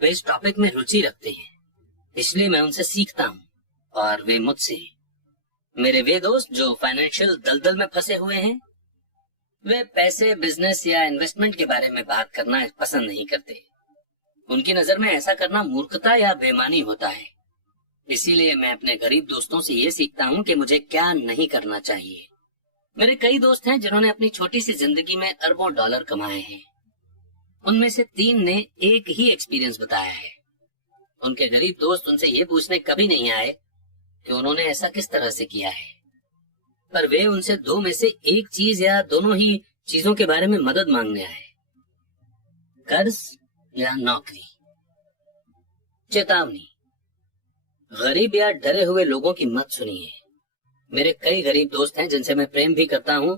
वे इस टॉपिक में रुचि रखते हैं, इसलिए मैं उनसे सीखता हूँ और वे मुझसे। मेरे वे दोस्त जो फाइनेंशियल दलदल में फंसे हुए हैं, वे पैसे, बिजनेस या इन्वेस्टमेंट के बारे में बात करना पसंद नहीं करते। उनकी नजर में ऐसा करना मूर्खता या बेईमानी होता है। इसीलिए मैं अपने गरीब दोस्तों से ये सीखता हूँ कि मुझे क्या नहीं करना चाहिए। मेरे कई दोस्त हैं जिन्होंने अपनी छोटी सी जिंदगी में अरबों डॉलर कमाए हैं। उनमें से 3 ने एक ही एक्सपीरियंस बताया है। उनके गरीब दोस्त उनसे ये पूछने कभी नहीं आए कि उन्होंने ऐसा किस तरह से किया है, पर वे उनसे 2 में से एक चीज या दोनों ही चीजों के बारे में मदद मांगने आए, कर्ज या नौकरी। चेतावनी, गरीब या डरे हुए लोगों की मत सुनिए। मेरे कई गरीब दोस्त हैं जिनसे मैं प्रेम भी करता हूँ,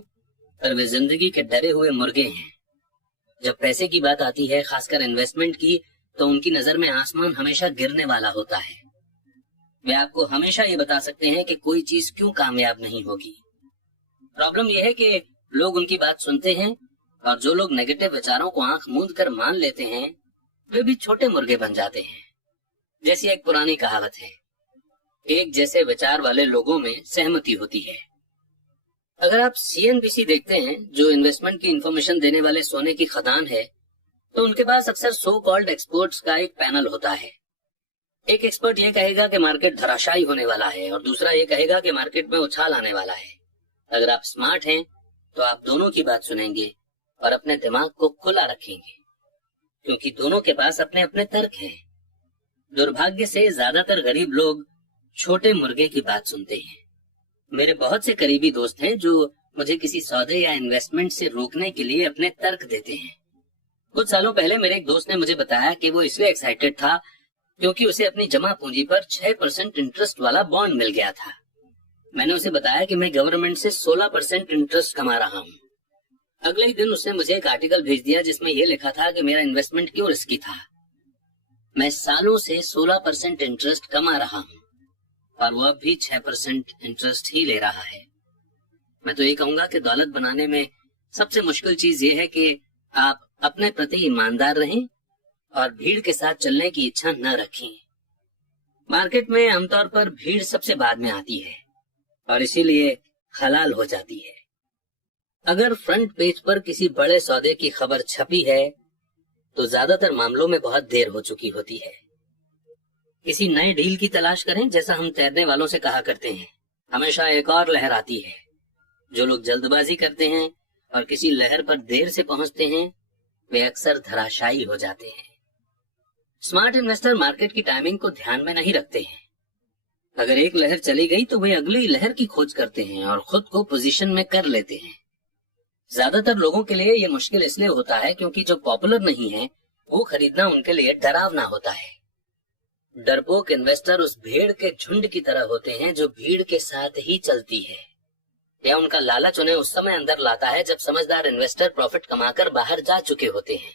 पर वे जिंदगी के डरे हुए मुर्गे हैं। जब पैसे की बात आती है, खासकर इन्वेस्टमेंट की, तो उनकी नजर में आसमान हमेशा गिरने वाला होता है। वे आपको हमेशा ये बता सकते हैं कि कोई चीज क्यों कामयाब नहीं होगी। प्रॉब्लम यह है कि लोग उनकी बात सुनते हैं, और जो लोग नेगेटिव विचारों को आंख मूंद कर मान लेते हैं, वे भी छोटे मुर्गे बन जाते हैं। जैसी एक पुरानी कहावत है, एक जैसे विचार वाले लोगों में सहमति होती है। अगर आप CNBC देखते हैं, जो इन्वेस्टमेंट की इंफॉर्मेशन देने वाले सोने की खदान है, तो उनके पास अक्सर सो कॉल्ड एक्सपर्ट्स का एक पैनल होता है। एक एक्सपर्ट ये कहेगा कि मार्केट धराशायी होने वाला है, और दूसरा ये कहेगा कि मार्केट में उछाल आने वाला है। अगर आप स्मार्ट हैं तो आप दोनों की बात सुनेंगे और अपने दिमाग को खुला रखेंगे, क्योंकि दोनों के पास अपने अपने तर्क हैं। दुर्भाग्य से ज्यादातर गरीब लोग छोटे मुर्गे की बात सुनते हैं। मेरे बहुत से करीबी दोस्त हैं जो मुझे किसी सौदे या इन्वेस्टमेंट से रोकने के लिए अपने तर्क देते हैं। कुछ सालों पहले मेरे एक दोस्त ने मुझे बताया कि वो इसलिए एक्साइटेड था क्योंकि उसे अपनी जमा पूंजी पर 6% इंटरेस्ट वाला बॉन्ड मिल गया था। मैंने उसे बताया कि मैं गवर्नमेंट से 16% इंटरेस्ट कमा रहा हूँ। अगले ही दिन उसने मुझे एक आर्टिकल भेज दिया जिसमें यह लिखा था कि मेरा इन्वेस्टमेंट क्यों रिस्की था। मैं सालों से 16% इंटरेस्ट कमा रहा हूँ और वो अब भी 6% इंटरेस्ट ही ले रहा है। मैं तो ये कहूंगा कि दौलत बनाने में सबसे मुश्किल चीज ये है कि आप अपने प्रति ईमानदार रहें और भीड़ के साथ चलने की इच्छा न रखें। मार्केट में आमतौर पर भीड़ सबसे बाद में आती है और इसीलिए हलाल हो जाती है। अगर फ्रंट पेज पर किसी बड़े सौदे की खबर छपी है तो ज्यादातर मामलों में बहुत देर हो चुकी होती है। किसी नए डील की तलाश करें, जैसा हम तैरने वालों से कहा करते हैं, हमेशा एक और लहर आती है। जो लोग जल्दबाजी करते हैं और किसी लहर पर देर से पहुंचते हैं, वे अक्सर धराशायी हो जाते हैं। स्मार्ट इन्वेस्टर मार्केट की टाइमिंग को ध्यान में नहीं रखते हैं। अगर एक लहर चली गई तो वे अगली लहर की खोज करते हैं और खुद को पोजीशन में कर लेते हैं। ज्यादातर लोगों के लिए यह मुश्किल इसलिए होता है क्योंकि जो पॉपुलर नहीं है वो खरीदना उनके लिए डरावना होता है। डरपोक इन्वेस्टर उस भेड़ के झुंड की तरह होते हैं जो भीड़ के साथ ही चलती है, या उनका लालच उन्हें उस समय अंदर लाता है जब समझदार इन्वेस्टर प्रॉफिट कमाकर बाहर जा चुके होते हैं।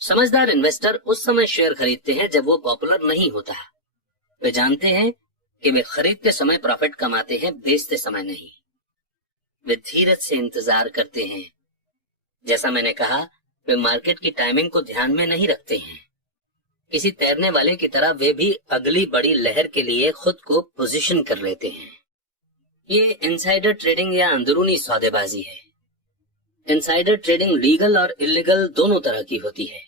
समझदार इन्वेस्टर उस समय शेयर खरीदते हैं जब वो पॉपुलर नहीं होता। वे जानते हैं कि वे खरीदते समय प्रॉफिट कमाते हैं, बेचते समय नहीं। वे धीरज से इंतजार करते हैं। जैसा मैंने कहा, वे मार्केट की टाइमिंग को ध्यान में नहीं रखते हैं। किसी तैरने वाले की तरह वे भी अगली बड़ी लहर के लिए खुद को पोजीशन कर लेते हैं। ये इनसाइडर ट्रेडिंग या अंदरूनी सौदेबाजी है। इनसाइडर ट्रेडिंग लीगल और इलीगल दोनों तरह की होती है,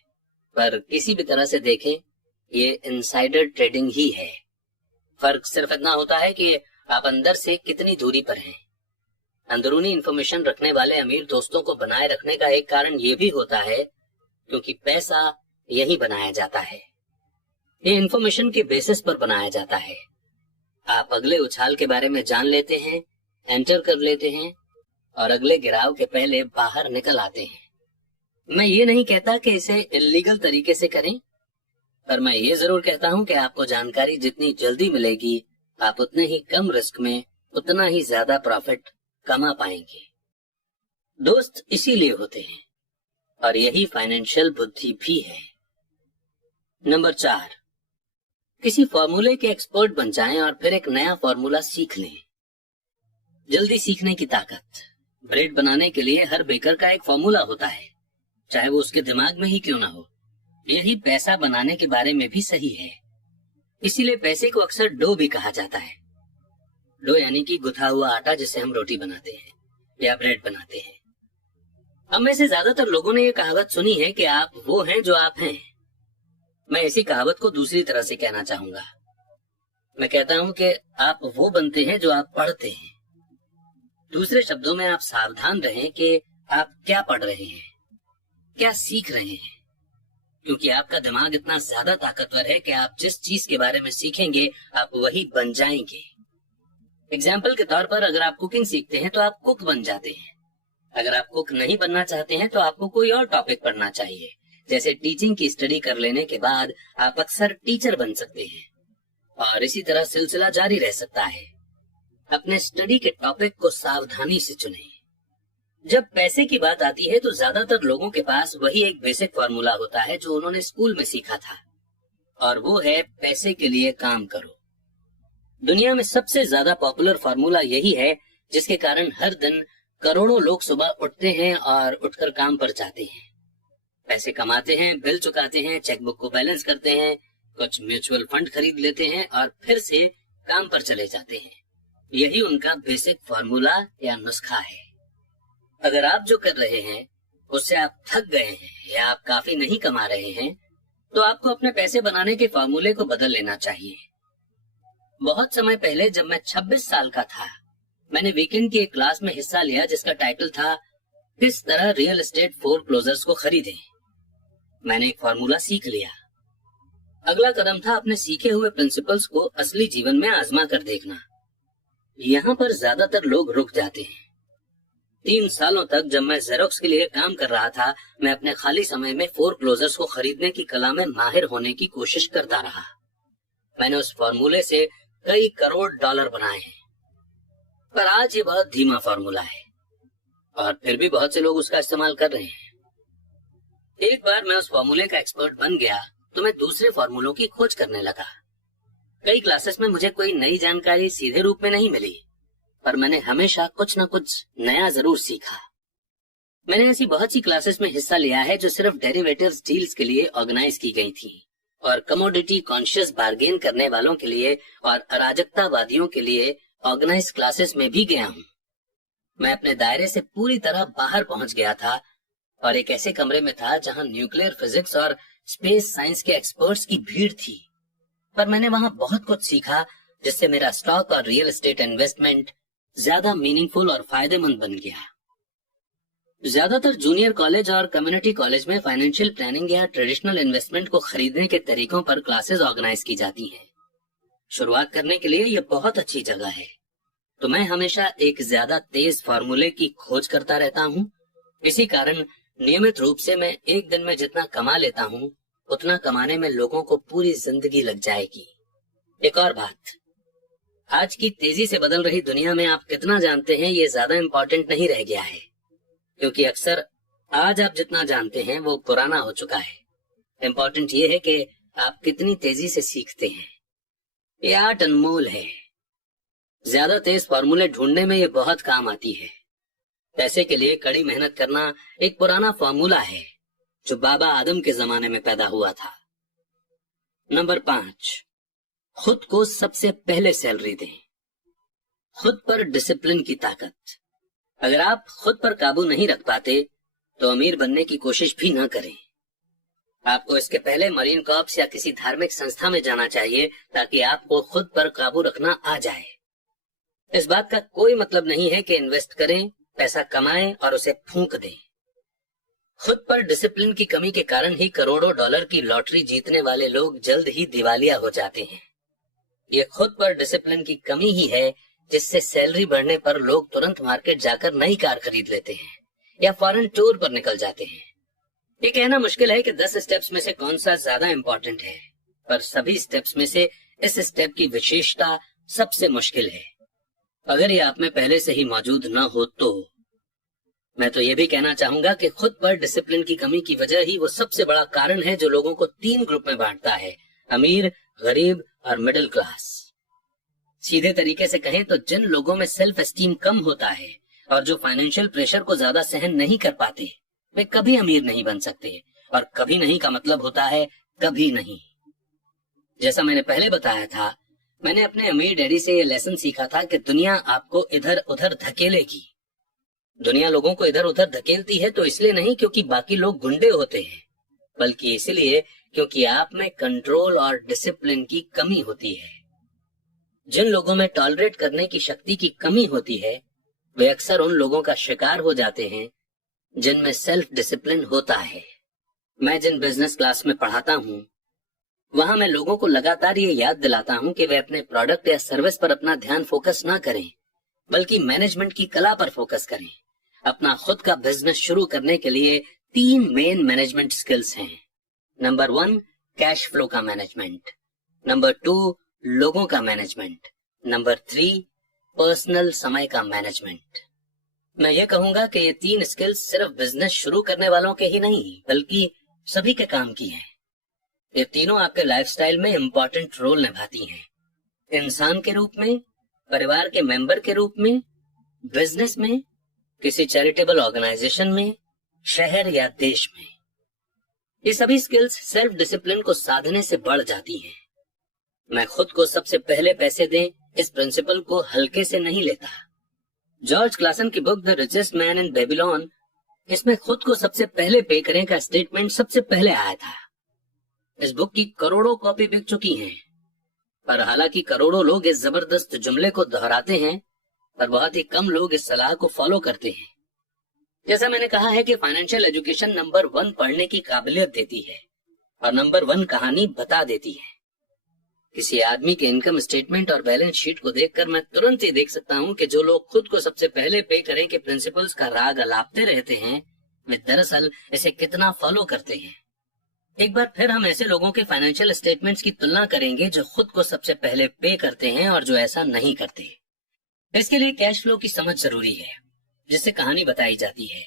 पर किसी भी तरह से देखें ये इनसाइडर ट्रेडिंग ही है। फर्क सिर्फ इतना होता है कि आप अंदर से कितनी दूरी पर हैं। अंदरूनी इंफॉर्मेशन रखने वाले अमीर दोस्तों को बनाए रखने का एक कारण ये भी होता है क्योंकि पैसा यही बनाया जाता है। ये इंफॉर्मेशन के बेसिस पर बनाया जाता है। आप अगले उछाल के बारे में जान लेते हैं, एंटर कर लेते हैं और अगले गिराव के पहले बाहर निकल आते हैं। मैं ये नहीं कहता कि इसे इलीगल तरीके से करें, पर मैं ये जरूर कहता हूं कि आपको जानकारी जितनी जल्दी मिलेगी, आप उतने ही कम रिस्क में उतना ही ज्यादा प्रॉफिट कमा पाएंगे। दोस्त इसीलिए होते हैं और यही फाइनेंशियल बुद्धि भी है। नंबर 4, किसी फॉर्मूले के एक्सपर्ट बन जाएं और फिर एक नया फॉर्मूला सीख लें। जल्दी सीखने की ताकत। ब्रेड बनाने के लिए हर बेकर का एक फॉर्मूला होता है, चाहे वो उसके दिमाग में ही क्यों ना हो। यही पैसा बनाने के बारे में भी सही है। इसीलिए पैसे को अक्सर डो भी कहा जाता है। डो यानी कि गुथा हुआ आटा जिससे हम रोटी बनाते हैं या ब्रेड बनाते हैं। हम में से ज्यादातर लोगों ने यह कहावत सुनी है कि आप वो हैं जो आप हैं। मैं इसी कहावत को दूसरी तरह से कहना चाहूंगा। मैं कहता हूं कि आप वो बनते हैं जो आप पढ़ते हैं। दूसरे शब्दों में आप सावधान रहें कि आप क्या पढ़ रहे हैं, क्या सीख रहे हैं, क्योंकि आपका दिमाग इतना ज्यादा ताकतवर है कि आप जिस चीज के बारे में सीखेंगे आप वही बन जाएंगे। एग्जाम्पल के तौर पर अगर आप कुकिंग सीखते हैं तो आप कुक बन जाते हैं। अगर आप कुक नहीं बनना चाहते हैं तो आपको कोई और टॉपिक पढ़ना चाहिए। जैसे टीचिंग की स्टडी कर लेने के बाद आप अक्सर टीचर बन सकते हैं और इसी तरह सिलसिला जारी रह सकता है। अपने स्टडी के टॉपिक को सावधानी से चुनें। जब पैसे की बात आती है तो ज्यादातर लोगों के पास वही एक बेसिक फॉर्मूला होता है जो उन्होंने स्कूल में सीखा था, और वो है पैसे के लिए काम करो। दुनिया में सबसे ज्यादा पॉपुलर फॉर्मूला यही है जिसके कारण हर दिन करोड़ों लोग सुबह उठते हैं और उठकर काम पर जाते हैं, पैसे कमाते हैं, बिल चुकाते हैं, चेकबुक को बैलेंस करते हैं, कुछ म्यूचुअल फंड खरीद लेते हैं और फिर से काम पर चले जाते हैं। यही उनका बेसिक फॉर्मूला या नुस्खा है। अगर आप जो कर रहे हैं उससे आप थक गए हैं या आप काफी नहीं कमा रहे हैं तो आपको अपने पैसे बनाने के फॉर्मूले को बदल लेना चाहिए। बहुत समय पहले जब मैं 26 साल का था, मैंने वीकेंड की एक क्लास में हिस्सा लिया जिसका टाइटल था किस तरह रियल एस्टेट फोरक्लोजर्स को खरीदें। मैंने एक फॉर्मूला सीख लिया। अगला कदम था अपने सीखे हुए प्रिंसिपल्स को असली जीवन में आजमा कर देखना। यहाँ पर ज्यादातर लोग रुक जाते हैं। 3 सालों तक जब मैं जेरोक्स के लिए काम कर रहा था, मैं अपने खाली समय में फोरक्लोजर्स को खरीदने की कला में माहिर होने की कोशिश करता रहा। मैंने उस फॉर्मूले से कई करोड़ डॉलर बनाए हैं, पर आज ये बहुत धीमा फॉर्मूला है और फिर भी बहुत से लोग उसका इस्तेमाल कर रहे हैं। एक बार मैं उस फॉर्मूले का एक्सपर्ट बन गया तो मैं दूसरे फॉर्मूलों की खोज करने लगा। कई क्लासेस में मुझे कोई नई जानकारी सीधे रूप में नहीं मिली, पर मैंने हमेशा कुछ न कुछ नया जरूर सीखा। मैंने ऐसी बहुत सी क्लासेस में हिस्सा लिया है जो सिर्फ डेरिवेटिव्स डील्स के लिए ऑर्गेनाइज की गई थी और कमोडिटी कॉन्शियस बार्गेन करने वालों के लिए और अराजकतावादियों के लिए ऑर्गेनाइज क्लासेस में भी गया हूँ। मैं अपने दायरे से पूरी तरह बाहर पहुंच गया था और एक ऐसे कमरे में था जहां न्यूक्लियर फिजिक्स और स्पेस साइंस के एक्सपर्ट्स की भीड़ थी। पर मैंने वहां बहुत कुछ सीखा जिससे मेरा स्टॉक और रियल एस्टेट इन्वेस्टमेंट ज्यादा मीनिंगफुल और फायदेमंद बन गया। ज्यादातर जूनियर कॉलेज और कम्युनिटी कॉलेज में फाइनेंशियल प्लानिंग या ट्रेडिशनल इन्वेस्टमेंट को खरीदने के तरीकों पर क्लासेस ऑर्गेनाइज की जाती हैं। शुरुआत करने के लिए यह बहुत अच्छी जगह है, तो मैं हमेशा एक ज्यादा तेज फार्मूले की खोज करता रहता हूँ। इसी कारण नियमित रूप से मैं एक दिन में जितना कमा लेता हूँ उतना कमाने में लोगों को पूरी जिंदगी लग जाएगी। एक और बात, आज की तेजी से बदल रही दुनिया में आप कितना जानते हैं ये ज्यादा इम्पोर्टेंट नहीं रह गया है, क्योंकि अक्सर आज आप जितना जानते हैं वो पुराना हो चुका है। इम्पोर्टेंट ये है कि आप कितनी तेजी से सीखते हैं। ये आर्ट अनमोल है। ज्यादा तेज फॉर्मूले ढूंढने में ये बहुत काम आती है। पैसे के लिए कड़ी मेहनत करना एक पुराना फॉर्मूला है जो बाबा आदम के जमाने में पैदा हुआ था। नंबर 5, खुद को सबसे पहले सैलरी दें। खुद पर डिसिप्लिन की ताकत। अगर आप खुद पर काबू नहीं रख पाते तो अमीर बनने की कोशिश भी न करें। आपको इसके पहले मरीन कॉर्प्स या किसी धार्मिक संस्था में जाना चाहिए ताकि आपको खुद पर काबू रखना आ जाए। इस बात का कोई मतलब नहीं है कि इन्वेस्ट करें, पैसा कमाएं और उसे फूंक दें। खुद पर डिसिप्लिन की कमी के कारण ही करोड़ों डॉलर की लॉटरी जीतने वाले लोग जल्द ही दिवालिया हो जाते हैं। ये खुद पर डिसिप्लिन की कमी ही है जिससे सैलरी बढ़ने पर लोग तुरंत मार्केट जाकर नई कार खरीद लेते हैं या फॉरेन टूर पर निकल जाते हैं। ये कहना मुश्किल है कि 10 स्टेप्स में से कौन सा ज्यादा इंपॉर्टेंट है, पर सभी स्टेप्स में से इस स्टेप की विशेषता सबसे मुश्किल है। अगर ये आप में पहले से ही मौजूद न हो तो मैं तो ये भी कहना चाहूंगा कि खुद पर डिसिप्लिन की कमी की वजह ही वो सबसे बड़ा कारण है जो लोगों को 3 ग्रुप में बांटता है, अमीर, गरीब और मिडिल क्लास। सीधे तरीके से कहें तो जिन लोगों में सेल्फ एस्टीम कम होता है और जो फाइनेंशियल प्रेशर को ज्यादा सहन नहीं कर पाते, वे कभी अमीर नहीं बन सकते। और कभी नहीं का मतलब होता है कभी नहीं। जैसा मैंने पहले बताया था, मैंने अपने अमीर डैडी से ये लेसन सीखा था कि दुनिया आपको इधर उधर धकेलेगी। दुनिया लोगों को इधर उधर धकेलती है तो इसलिए नहीं क्योंकि बाकी लोग गुंडे होते हैं, बल्कि इसलिए क्योंकि आप में कंट्रोल और डिसिप्लिन की कमी होती है। जिन लोगों में टॉलरेट करने की शक्ति की कमी होती है वे अक्सर उन लोगों का शिकार हो जाते हैं जिनमें सेल्फ डिसिप्लिन होता है। मैं जिन बिजनेस क्लास में पढ़ाता हूँ वहां मैं लोगों को लगातार ये याद दिलाता हूँ कि वे अपने प्रोडक्ट या सर्विस पर अपना ध्यान फोकस ना करें, बल्कि मैनेजमेंट की कला पर फोकस करें। अपना खुद का बिजनेस शुरू करने के लिए 3 मेन मैनेजमेंट स्किल्स हैं। नंबर 1, कैश फ्लो का मैनेजमेंट। नंबर 2, लोगों का मैनेजमेंट। नंबर 3, पर्सनल समय का मैनेजमेंट। मैं ये कहूंगा कि ये 3 स्किल्स सिर्फ बिजनेस शुरू करने वालों के ही नहीं बल्कि सभी के काम की हैं। ये तीनों आपके लाइफस्टाइल में इम्पोर्टेंट रोल निभाती हैं, इंसान के रूप में, परिवार के मेंबर के रूप में, बिजनेस में, किसी चैरिटेबल ऑर्गेनाइजेशन में, शहर या देश में। ये सभी स्किल्स सेल्फ डिसिप्लिन को साधने से बढ़ जाती हैं। मैं खुद को सबसे पहले पैसे दें इस प्रिंसिपल को हल्के से नहीं लेता। जॉर्ज क्लासन की book the richest man in Babylon, इसमें खुद को सबसे पहले पे करें का स्टेटमेंट सबसे पहले आया था। इस बुक की करोड़ों कॉपी बिक चुकी हैं, पर हालांकि करोड़ों लोग इस जबरदस्त जुमले को दोहराते हैं, पर बहुत ही कम लोग इस सलाह को फॉलो करते हैं। जैसा मैंने कहा है कि फाइनेंशियल एजुकेशन नंबर 1 पढ़ने की काबिलियत देती है और नंबर 1 कहानी बता देती है। किसी आदमी के इनकम स्टेटमेंट और बैलेंस शीट को देखकर मैं तुरंत ही देख सकता हूँ कि जो लोग खुद को सबसे पहले पे करें के प्रिंसिपल्स का राग अलापते रहते हैं वे दरअसल इसे कितना फॉलो करते हैं। एक बार फिर हम ऐसे लोगों के फाइनेंशियल स्टेटमेंट्स की तुलना करेंगे जो खुद को सबसे पहले पे करते हैं और जो ऐसा नहीं करते। इसके लिए कैश फ्लो की समझ जरूरी है, जिससे कहानी बताई जाती है।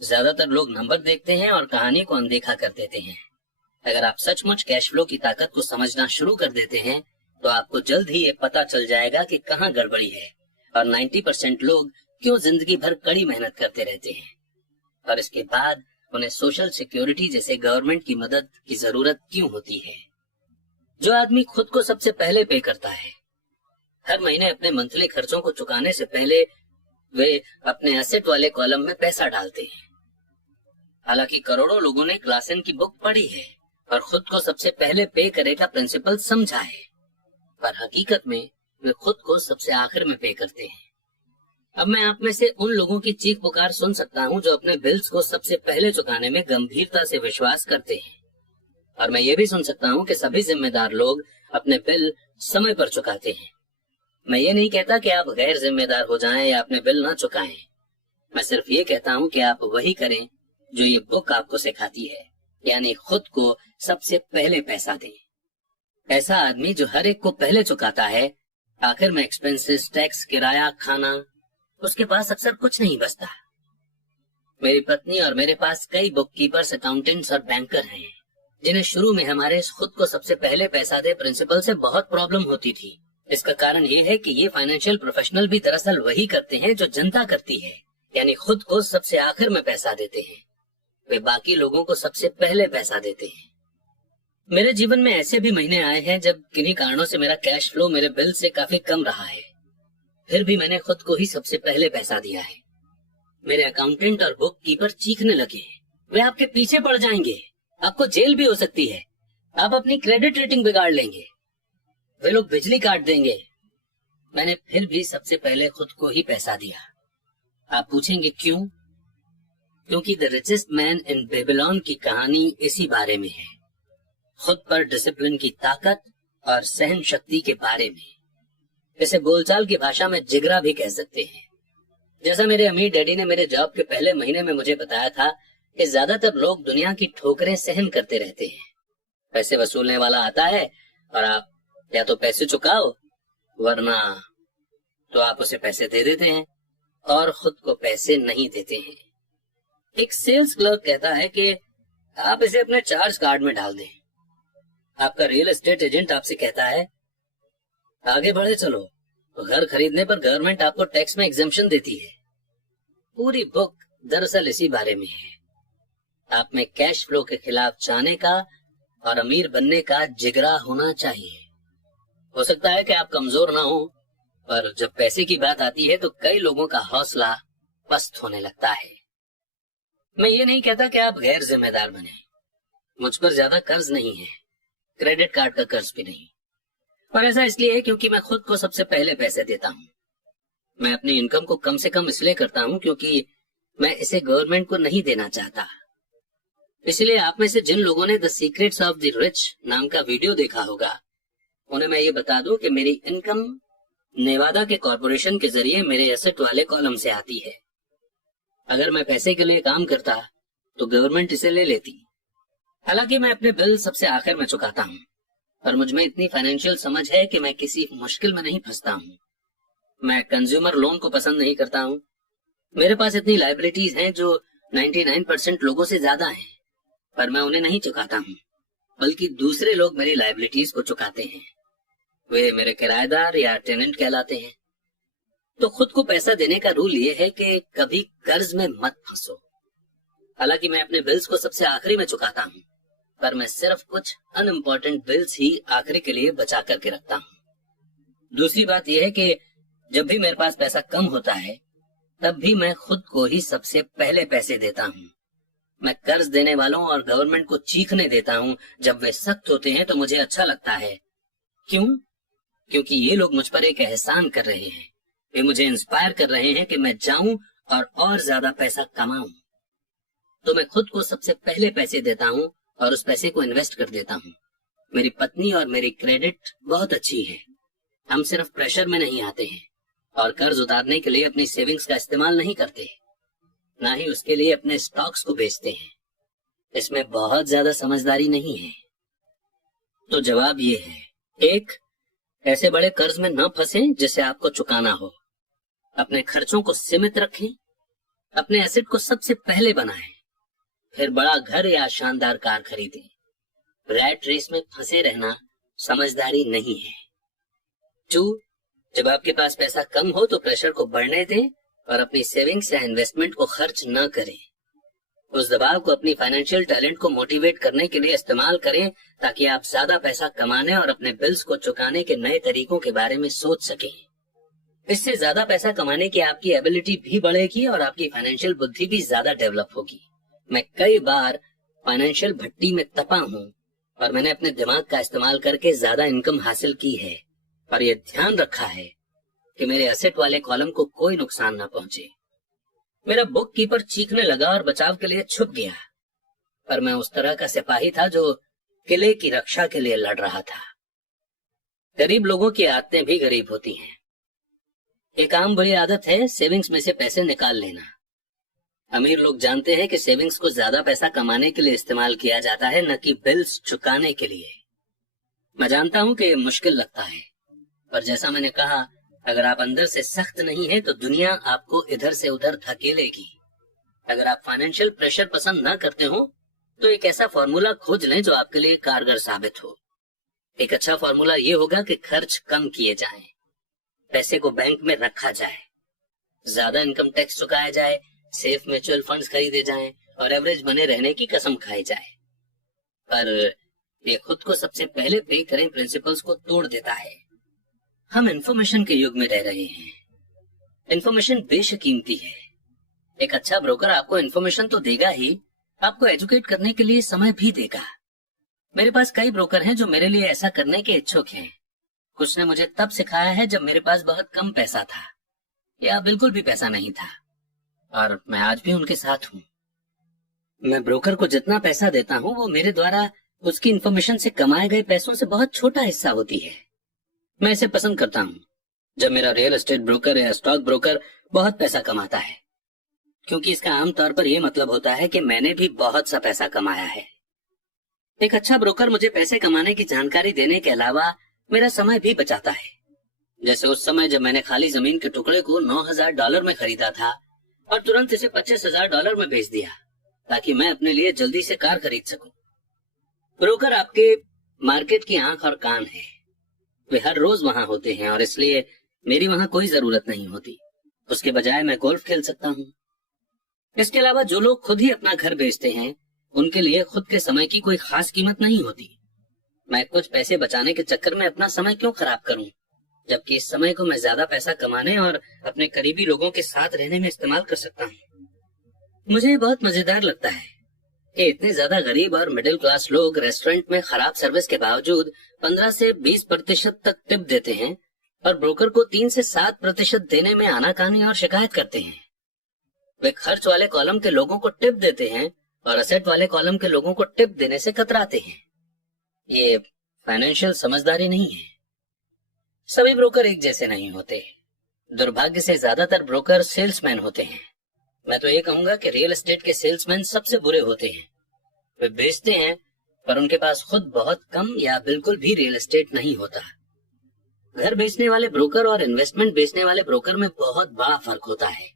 ज्यादातर लोग नंबर देखते हैं और कहानी को अनदेखा कर देते हैं। अगर आप सचमुच कैश फ्लो की ताकत को समझना शुरू कर देते हैं तो आपको जल्द ही ये पता चल जाएगा कि कहाँ गड़बड़ी है और 90% लोग क्यों जिंदगी भर कड़ी मेहनत करते रहते हैं और इसके बाद उन्हें सोशल सिक्योरिटी जैसे गवर्नमेंट की मदद की जरूरत क्यों होती है। जो आदमी खुद को सबसे पहले पे करता है हर महीने अपने मंथली खर्चों को चुकाने से पहले वे अपने एसेट वाले कॉलम में पैसा डालते हैं। हालांकि करोड़ों लोगों ने ग्लासन की बुक पढ़ी है और खुद को सबसे पहले पे करे का प्रिंसिपल समझा है, पर हकीकत में वे खुद को सबसे आखिर में पे करते हैं। अब मैं आप में से उन लोगों की चीख पुकार सुन सकता हूं जो अपने बिल्स को सबसे पहले चुकाने में गंभीरता से विश्वास करते हैं, और मैं ये भी सुन सकता हूं कि सभी जिम्मेदार लोग अपने बिल समय पर चुकाते हैं। मैं ये नहीं कहता कि आप गैर जिम्मेदार हो जाएं या अपने बिल ना चुकाएं। मैं सिर्फ ये कहता हूं कि आप वही करें जो ये बुक आपको सिखाती है, यानी खुद को सबसे पहले पैसा दें। ऐसा आदमी जो हर एक को पहले चुकाता है, आखिर में एक्सपेंसेस, टैक्स, किराया, खाना, उसके पास अक्सर कुछ नहीं बचता। मेरी पत्नी और मेरे पास कई बुक कीपर्स, अकाउंटेंट्स और बैंकर हैं जिन्हें शुरू में हमारे इस खुद को सबसे पहले पैसा दे प्रिंसिपल से बहुत प्रॉब्लम होती थी। इसका कारण ये है कि ये फाइनेंशियल प्रोफेशनल भी दरअसल वही करते हैं जो जनता करती है, यानी खुद को सबसे आखिर में पैसा देते हैं। वे बाकी लोगों को सबसे पहले पैसा देते हैं। मेरे जीवन में ऐसे भी महीने आए हैं जब किन्हीं कारणों से मेरा कैश फ्लो मेरे बिल से काफी कम रहा है, फिर भी मैंने खुद को ही सबसे पहले पैसा दिया है। मेरे अकाउंटेंट और बुक कीपर चीखने लगे, वे आपके पीछे पड़ जाएंगे, आपको जेल भी हो सकती है, आप अपनी क्रेडिट रेटिंग बिगाड़ लेंगे, वे लोग बिजली काट देंगे। मैंने फिर भी सबसे पहले खुद को ही पैसा दिया। आप पूछेंगे क्यों? क्योंकि the richest man in Babylon की कहानी इसी बारे में है, खुद पर डिसिप्लिन की ताकत और सहन शक्ति के बारे में। इसे बोलचाल की भाषा में जिगरा भी कह सकते हैं। जैसा मेरे अमीर डैडी ने मेरे जॉब के पहले महीने में मुझे बताया था कि ज्यादातर लोग दुनिया की ठोकरें सहन करते रहते हैं। पैसे वसूलने वाला आता है और आप या तो पैसे चुकाओ, वरना तो आप उसे पैसे दे देते हैं और खुद को पैसे नहीं देते हैं। एक सेल्स क्लर्क कहता है कि आप इसे अपने चार्ज कार्ड में डाल दें। आपका रियल एस्टेट एजेंट आपसे कहता है आगे बढ़े चलो, घर खरीदने पर गवर्नमेंट आपको टैक्स में एग्जेम्पशन देती है। पूरी बुक दरअसल इसी बारे में है। आप में कैश फ्लो के खिलाफ जाने का और अमीर बनने का जिगरा होना चाहिए। हो सकता है कि आप कमजोर ना हो, पर जब पैसे की बात आती है तो कई लोगों का हौसला पस्त होने लगता है। मैं ये नहीं कहता कि आप गैर जिम्मेदार बने। मुझ पर ज्यादा कर्ज नहीं है, क्रेडिट कार्ड का कर्ज भी नहीं, और ऐसा इसलिए है क्योंकि मैं खुद को सबसे पहले पैसे देता हूँ। मैं अपनी इनकम को कम से कम इसलिए करता हूँ क्योंकि मैं इसे गवर्नमेंट को नहीं देना चाहता। इसलिए आप में से जिन लोगों ने the secrets of the rich नाम का वीडियो देखा होगा, उन्हें मैं ये बता दूं कि मेरी इनकम नेवादा के कॉर्पोरेशन के जरिए मेरे एसेट वाले कॉलम से आती है। अगर मैं पैसे के लिए काम करता तो गवर्नमेंट इसे ले लेती। हालांकि मैं अपने बिल सबसे आखिर में चुकाता हूँ, पर मुझ में इतनी फाइनेंशियल समझ है कि मैं किसी मुश्किल में नहीं फंसता हूँ। मैं कंज्यूमर लोन को पसंद नहीं करता हूँ। मेरे पास इतनी लायबिलिटीज हैं जो 99% लोगों से ज्यादा हैं, पर मैं उन्हें नहीं चुकाता हूँ, बल्कि दूसरे लोग मेरी लायबिलिटीज को चुकाते हैं। वे मेरे किराएदार या टेनेंट कहलाते हैं। तो खुद को पैसा देने का रूल ये है कि कभी कर्ज में मत फंसो। हालांकि मैं अपने बिल्स को सबसे आखिरी में चुकाता हूँ, पर मैं सिर्फ कुछ अनइम्पोर्टेंट बिल्स ही आखिरी के लिए बचा करके रखता हूँ। दूसरी बात यह है कि जब भी मेरे पास पैसा कम होता है, तब भी मैं खुद को ही सबसे पहले पैसे देता हूँ। मैं कर्ज देने वालों और गवर्नमेंट को चीखने देता हूँ जब वे सख्त होते हैं, तो मुझे अच्छा लगता है। क्यों? क्योंकि ये लोग मुझ पर एक एहसान कर रहे हैं। वे मुझे इंस्पायर कर रहे हैं कि मैं जाऊं और ज्यादा पैसा कमाऊं। तो मैं खुद को सबसे पहले पैसे देता हूं और उस पैसे को इन्वेस्ट कर देता हूं। मेरी पत्नी और मेरी क्रेडिट बहुत अच्छी है। हम सिर्फ प्रेशर में नहीं आते हैं और कर्ज उतारने के लिए अपनी सेविंग्स का इस्तेमाल नहीं करते, ना ही उसके लिए अपने स्टॉक्स को बेचते हैं। इसमें बहुत ज्यादा समझदारी नहीं है। तो जवाब ये है, एक, ऐसे बड़े कर्ज में न फंसें जिसे आपको चुकाना हो। अपने खर्चों को सीमित रखें। अपने एसेट को सबसे पहले बनाएं, फिर बड़ा घर या शानदार कार खरीदें। रैट रेस में फंसे रहना समझदारी नहीं है। 2, जब आपके पास पैसा कम हो तो प्रेशर को बढ़ने दें और अपनी सेविंग्स या इन्वेस्टमेंट को खर्च न करें। उस दबाव को अपनी फाइनेंशियल टैलेंट को मोटिवेट करने के लिए इस्तेमाल करें, ताकि आप ज्यादा पैसा कमाने और अपने बिल्स को चुकाने के नए तरीकों के बारे में सोच सकें। इससे ज्यादा पैसा कमाने की आपकी एबिलिटी भी बढ़ेगी और आपकी फाइनेंशियल बुद्धि भी ज्यादा डेवलप होगी। मैं कई बार फाइनेंशियल भट्टी में तपा हूँ और मैंने अपने दिमाग का इस्तेमाल करके ज्यादा इनकम हासिल की है और ये ध्यान रखा है कि मेरे एसेट वाले कॉलम को कोई नुकसान ना पहुंचे। मेरा बुक कीपर चीखने लगा और बचाव के लिए छुप गया, पर मैं उस तरह का सिपाही था जो किले की रक्षा के लिए लड़ रहा था। गरीब लोगों की आदतें भी गरीब होती हैं। एक आम बुरी आदत है सेविंग्स में से पैसे निकाल लेना। अमीर लोग जानते हैं कि सेविंग्स को ज्यादा पैसा कमाने के लिए इस्तेमाल किया जाता है, न कि बिल्स चुकाने के लिए। मैं जानता हूं कि ये मुश्किल लगता है, पर जैसा मैंने कहा, अगर आप अंदर से सख्त नहीं हैं तो दुनिया आपको इधर से उधर धकेलेगी। अगर आप फाइनेंशियल प्रेशर पसंद न करते हो तो एक ऐसा फॉर्मूला खोज लें जो आपके लिए कारगर साबित हो। एक अच्छा फॉर्मूला ये होगा कि खर्च कम किए जाएं, पैसे को बैंक में रखा जाए, ज्यादा इनकम टैक्स चुकाया जाए, सेफ म्यूचुअल फंड्स खरीदे जाएं और एवरेज बने रहने की कसम खाई जाए। पर ये खुद को सबसे पहले पे करें प्रिंसिपल्स को तोड़ देता है। हम इंफॉर्मेशन के युग में रह रहे हैं। इंफॉर्मेशन बेशकीमती है। एक अच्छा ब्रोकर आपको इंफॉर्मेशन तो देगा ही, आपको एजुकेट करने के लिए समय भी देगा। मेरे पास कई ब्रोकर हैं जो मेरे लिए ऐसा करने के इच्छुक हैं। कुछ ने मुझे तब सिखाया है जब मेरे पास बहुत कम पैसा था या बिल्कुल भी पैसा नहीं था, और मैं आज भी उनके साथ हूँ। मैं ब्रोकर को जितना पैसा देता हूँ वो मेरे द्वारा उसकी इंफॉर्मेशन से कमाए गए पैसों से बहुत छोटा हिस्सा होती है। मैं इसे पसंद करता हूँ जब मेरा रियल एस्टेट ब्रोकर या स्टॉक ब्रोकर बहुत पैसा कमाता है, क्योंकि इसका आमतौर पर यह मतलब होता है कि मैंने भी बहुत सा पैसा कमाया है। एक अच्छा ब्रोकर मुझे पैसे कमाने की जानकारी देने के अलावा मेरा समय भी बचाता है। जैसे उस समय जब मैंने खाली जमीन के टुकड़े को $9,000 में खरीदा था और तुरंत इसे $25,000 में बेच दिया ताकि मैं अपने लिए जल्दी से कार खरीद सकूं। ब्रोकर आपके मार्केट की आंख और कान है। वे हर रोज वहां होते हैं और इसलिए मेरी वहां कोई जरूरत नहीं होती। उसके बजाय मैं गोल्फ खेल सकता हूँ। इसके अलावा जो लोग खुद ही अपना घर बेचते हैं उनके लिए खुद के समय की कोई खास कीमत नहीं होती। मैं कुछ पैसे बचाने के चक्कर में अपना समय क्यों खराब करूं, जबकि इस समय को मैं ज्यादा पैसा कमाने और अपने करीबी लोगों के साथ रहने में इस्तेमाल कर सकता हूँ। मुझे ये बहुत मजेदार लगता है कि इतने ज्यादा गरीब और मिडिल क्लास लोग रेस्टोरेंट में खराब सर्विस के बावजूद 15 से 20% तक टिप देते हैं और ब्रोकर को 3 से 7% देने में आनाकानी और शिकायत करते हैं। वे खर्च वाले कॉलम के लोगों को टिप देते हैं और असेट वाले कॉलम के लोगों को टिप देने से कतराते हैं। ये फाइनेंशियल समझदारी नहीं है। सभी ब्रोकर एक जैसे नहीं होते। दुर्भाग्य से ज्यादातर ब्रोकर सेल्समैन होते हैं। मैं तो ये कहूंगा कि रियल एस्टेट के सेल्समैन सबसे बुरे होते हैं। वे बेचते हैं पर उनके पास खुद बहुत कम या बिल्कुल भी रियल एस्टेट नहीं होता। घर बेचने वाले ब्रोकर और इन्वेस्टमेंट बेचने वाले ब्रोकर में बहुत बड़ा फर्क होता है।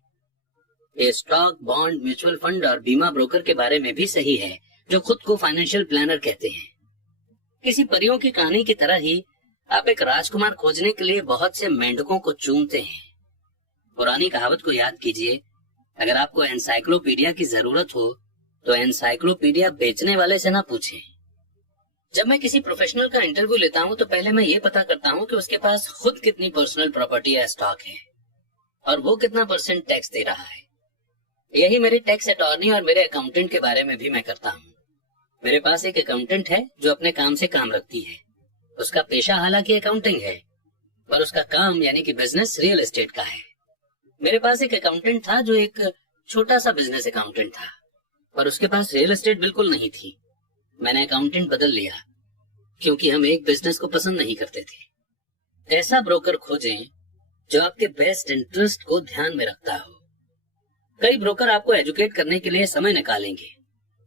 ये स्टॉक, बॉन्ड, म्यूचुअल फंड और बीमा ब्रोकर के बारे में भी सही है जो खुद को फाइनेंशियल प्लानर कहते हैं। किसी परियों की कहानी की तरह ही आप एक राजकुमार खोजने के लिए बहुत से मेंढकों को चूमते हैं। पुरानी कहावत को याद कीजिए, अगर आपको एनसाइक्लोपीडिया की जरूरत हो तो एनसाइक्लोपीडिया बेचने वाले से ना पूछें। जब मैं किसी प्रोफेशनल का इंटरव्यू लेता हूं तो पहले मैं ये पता करता हूं कि उसके पास खुद कितनी पर्सनल प्रॉपर्टी या स्टॉक है और वो कितना % टैक्स दे रहा है। यही मेरे टैक्स अटॉर्नी और मेरे अकाउंटेंट के बारे में भी मैं करता हूँ। मेरे पास एक अकाउंटेंट है जो अपने काम से काम रखती है। उसका पेशा हालांकि अकाउंटिंग है, पर उसका काम यानी कि बिजनेस रियल एस्टेट का है। मेरे पास एक अकाउंटेंट था जो एक छोटा सा बिजनेस अकाउंटेंट था, पर उसके पास रियल एस्टेट बिल्कुल नहीं थी। मैंने अकाउंटेंट बदल लिया क्योंकि हम एक बिजनेस को पसंद नहीं करते थे। ऐसा ब्रोकर खोजें जो आपके बेस्ट इंटरेस्ट को ध्यान में रखता हो। कई ब्रोकर आपको एजुकेट करने के लिए समय निकालेंगे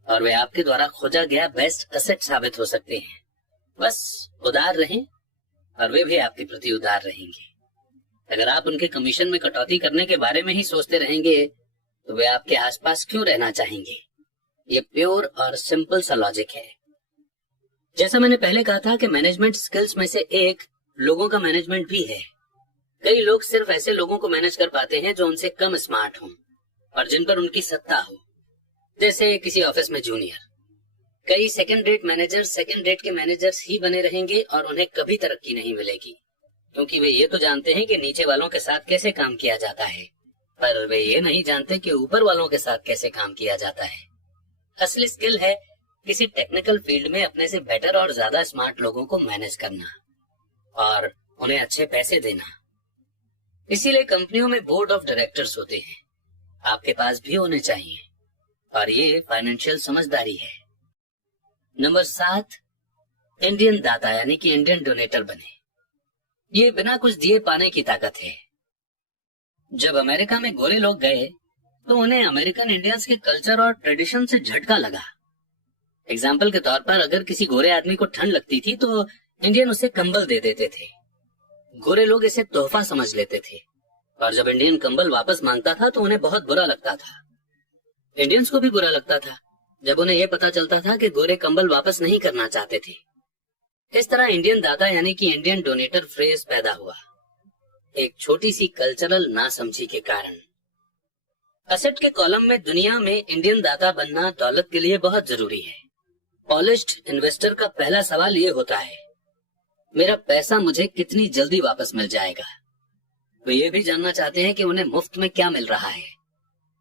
और वे आपके द्वारा खोजा गया बेस्ट एसेट साबित हो सकते हैं। बस उदार रहें और वे भी आपके प्रति उदार रहेंगे। अगर आप उनके कमीशन में कटौती करने के बारे में ही सोचते रहेंगे तो वे आपके आसपास क्यों रहना चाहेंगे। ये प्योर और सिंपल सा लॉजिक है। जैसा मैंने पहले कहा था कि मैनेजमेंट स्किल्स में से एक लोगों का मैनेजमेंट भी है। कई लोग सिर्फ ऐसे लोगों को मैनेज कर पाते हैं जो उनसे कम स्मार्ट हों और जिन पर उनकी सत्ता हो। जैसे किसी ऑफिस में जूनियर। कई second rate manager second rate के मैनेजर्स ही बने रहेंगे और उन्हें कभी तरक्की नहीं मिलेगी। क्योंकि वे ये तो जानते हैं कि नीचे वालों के साथ कैसे काम किया जाता है, पर वे ये नहीं जानते कि ऊपर वालों के साथ कैसे काम किया जाता है। असली स्किल है किसी टेक्निकल फील्ड में अपने से बेटर और ज्यादा स्मार्ट लोगों को मैनेज करना और उन्हें अच्छे पैसे देना। इसीलिए कंपनियों में बोर्ड ऑफ डायरेक्टर्स होते हैं, आपके पास भी होने चाहिए, और ये फाइनेंशियल समझदारी है। नंबर 7, इंडियन दाता यानी कि इंडियन डोनेटर बने। ये बिना कुछ दिए पाने की ताकत है। जब अमेरिका में गोरे लोग गए तो उन्हें अमेरिकन इंडियंस के कल्चर और ट्रेडिशन से झटका लगा। एग्जाम्पल के तौर पर अगर किसी गोरे आदमी को ठंड लगती थी तो इंडियन उसे कंबल दे देते थे। गोरे लोग इसे तोहफा समझ लेते थे, और जब इंडियन कंबल वापस मांगता था तो उन्हें बहुत बुरा लगता था। इंडियंस को भी बुरा लगता था जब उन्हें यह पता चलता था कि गोरे कंबल वापस नहीं करना चाहते थे। इस तरह इंडियन दाता यानी कि इंडियन डोनेटर फ्रेज पैदा हुआ, एक छोटी सी कल्चरल नासमझी के कारण। असेट के कॉलम में दुनिया में इंडियन दाता बनना दौलत के लिए बहुत जरूरी है। पॉलिश्ड इन्वेस्टर का पहला सवाल ये होता है, मेरा पैसा मुझे कितनी जल्दी वापस मिल जाएगा। वे ये भी जानना चाहते हैं कि उन्हें मुफ्त में क्या मिल रहा है।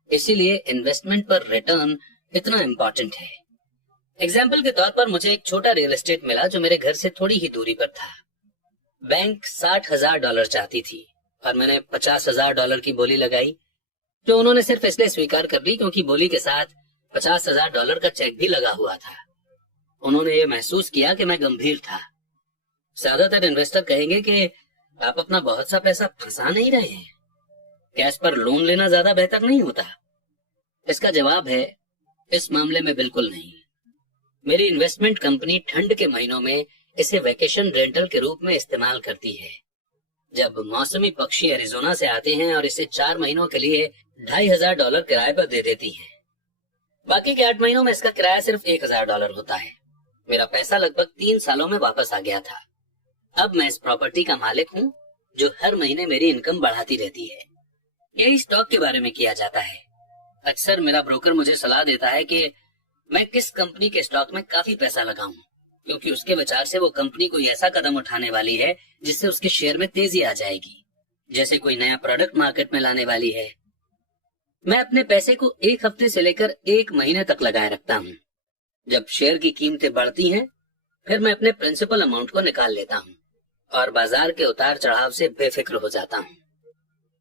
इसीलिए इन्वेस्टमेंट पर रिटर्न इतना इम्पोर्टेंट है। एग्जाम्पल के तौर पर मुझे एक छोटा रियल एस्टेट मिला जो मेरे घर से थोड़ी ही दूरी पर था। बैंक $60,000 चाहती थी और मैंने $50,000 की बोली लगाई, जो उन्होंने सिर्फ इसलिए स्वीकार कर ली क्योंकि बोली के साथ $50,000 का चेक भी लगा हुआ था। उन्होंने ये महसूस किया कि मैं गंभीर था। ज्यादातर इन्वेस्टर कहेंगे कि आप अपना बहुत सा पैसा फंसा नहीं रहे हैं, कैश पर लोन लेना ज्यादा बेहतर नहीं होता? इसका जवाब है, इस मामले में बिल्कुल नहीं। मेरी इन्वेस्टमेंट कंपनी ठंड के महीनों में इसे वैकेशन रेंटल के रूप में इस्तेमाल करती है। जब मौसमी पक्षी एरिजोना से आते हैं और इसे 4 महीनों के लिए $2,500 किराए पर दे देती है। बाकी के 8 महीनों में इसका किराया सिर्फ $1,000 होता है। मेरा पैसा लगभग 3 सालों में वापस आ गया था। अब मैं इस प्रॉपर्टी का मालिक हूँ जो हर महीने मेरी इनकम बढ़ाती रहती है। यही स्टॉक के बारे में किया जाता है। अक्सर मेरा ब्रोकर मुझे सलाह देता है कि मैं किस कंपनी के स्टॉक में काफी पैसा लगाऊं, क्योंकि उसके विचार से वो कंपनी कोई ऐसा कदम उठाने वाली है जिससे उसके शेयर में तेजी आ जाएगी, जैसे कोई नया प्रोडक्ट मार्केट में लाने वाली है। मैं अपने पैसे को 1 हफ्ते से लेकर 1 महीने तक लगाए रखता हूँ। जब शेयर की कीमतें बढ़ती हैं, फिर मैं अपने प्रिंसिपल अमाउंट को निकाल लेता हूँ और बाजार के उतार चढ़ाव से बेफिक्र हो जाता हूँ,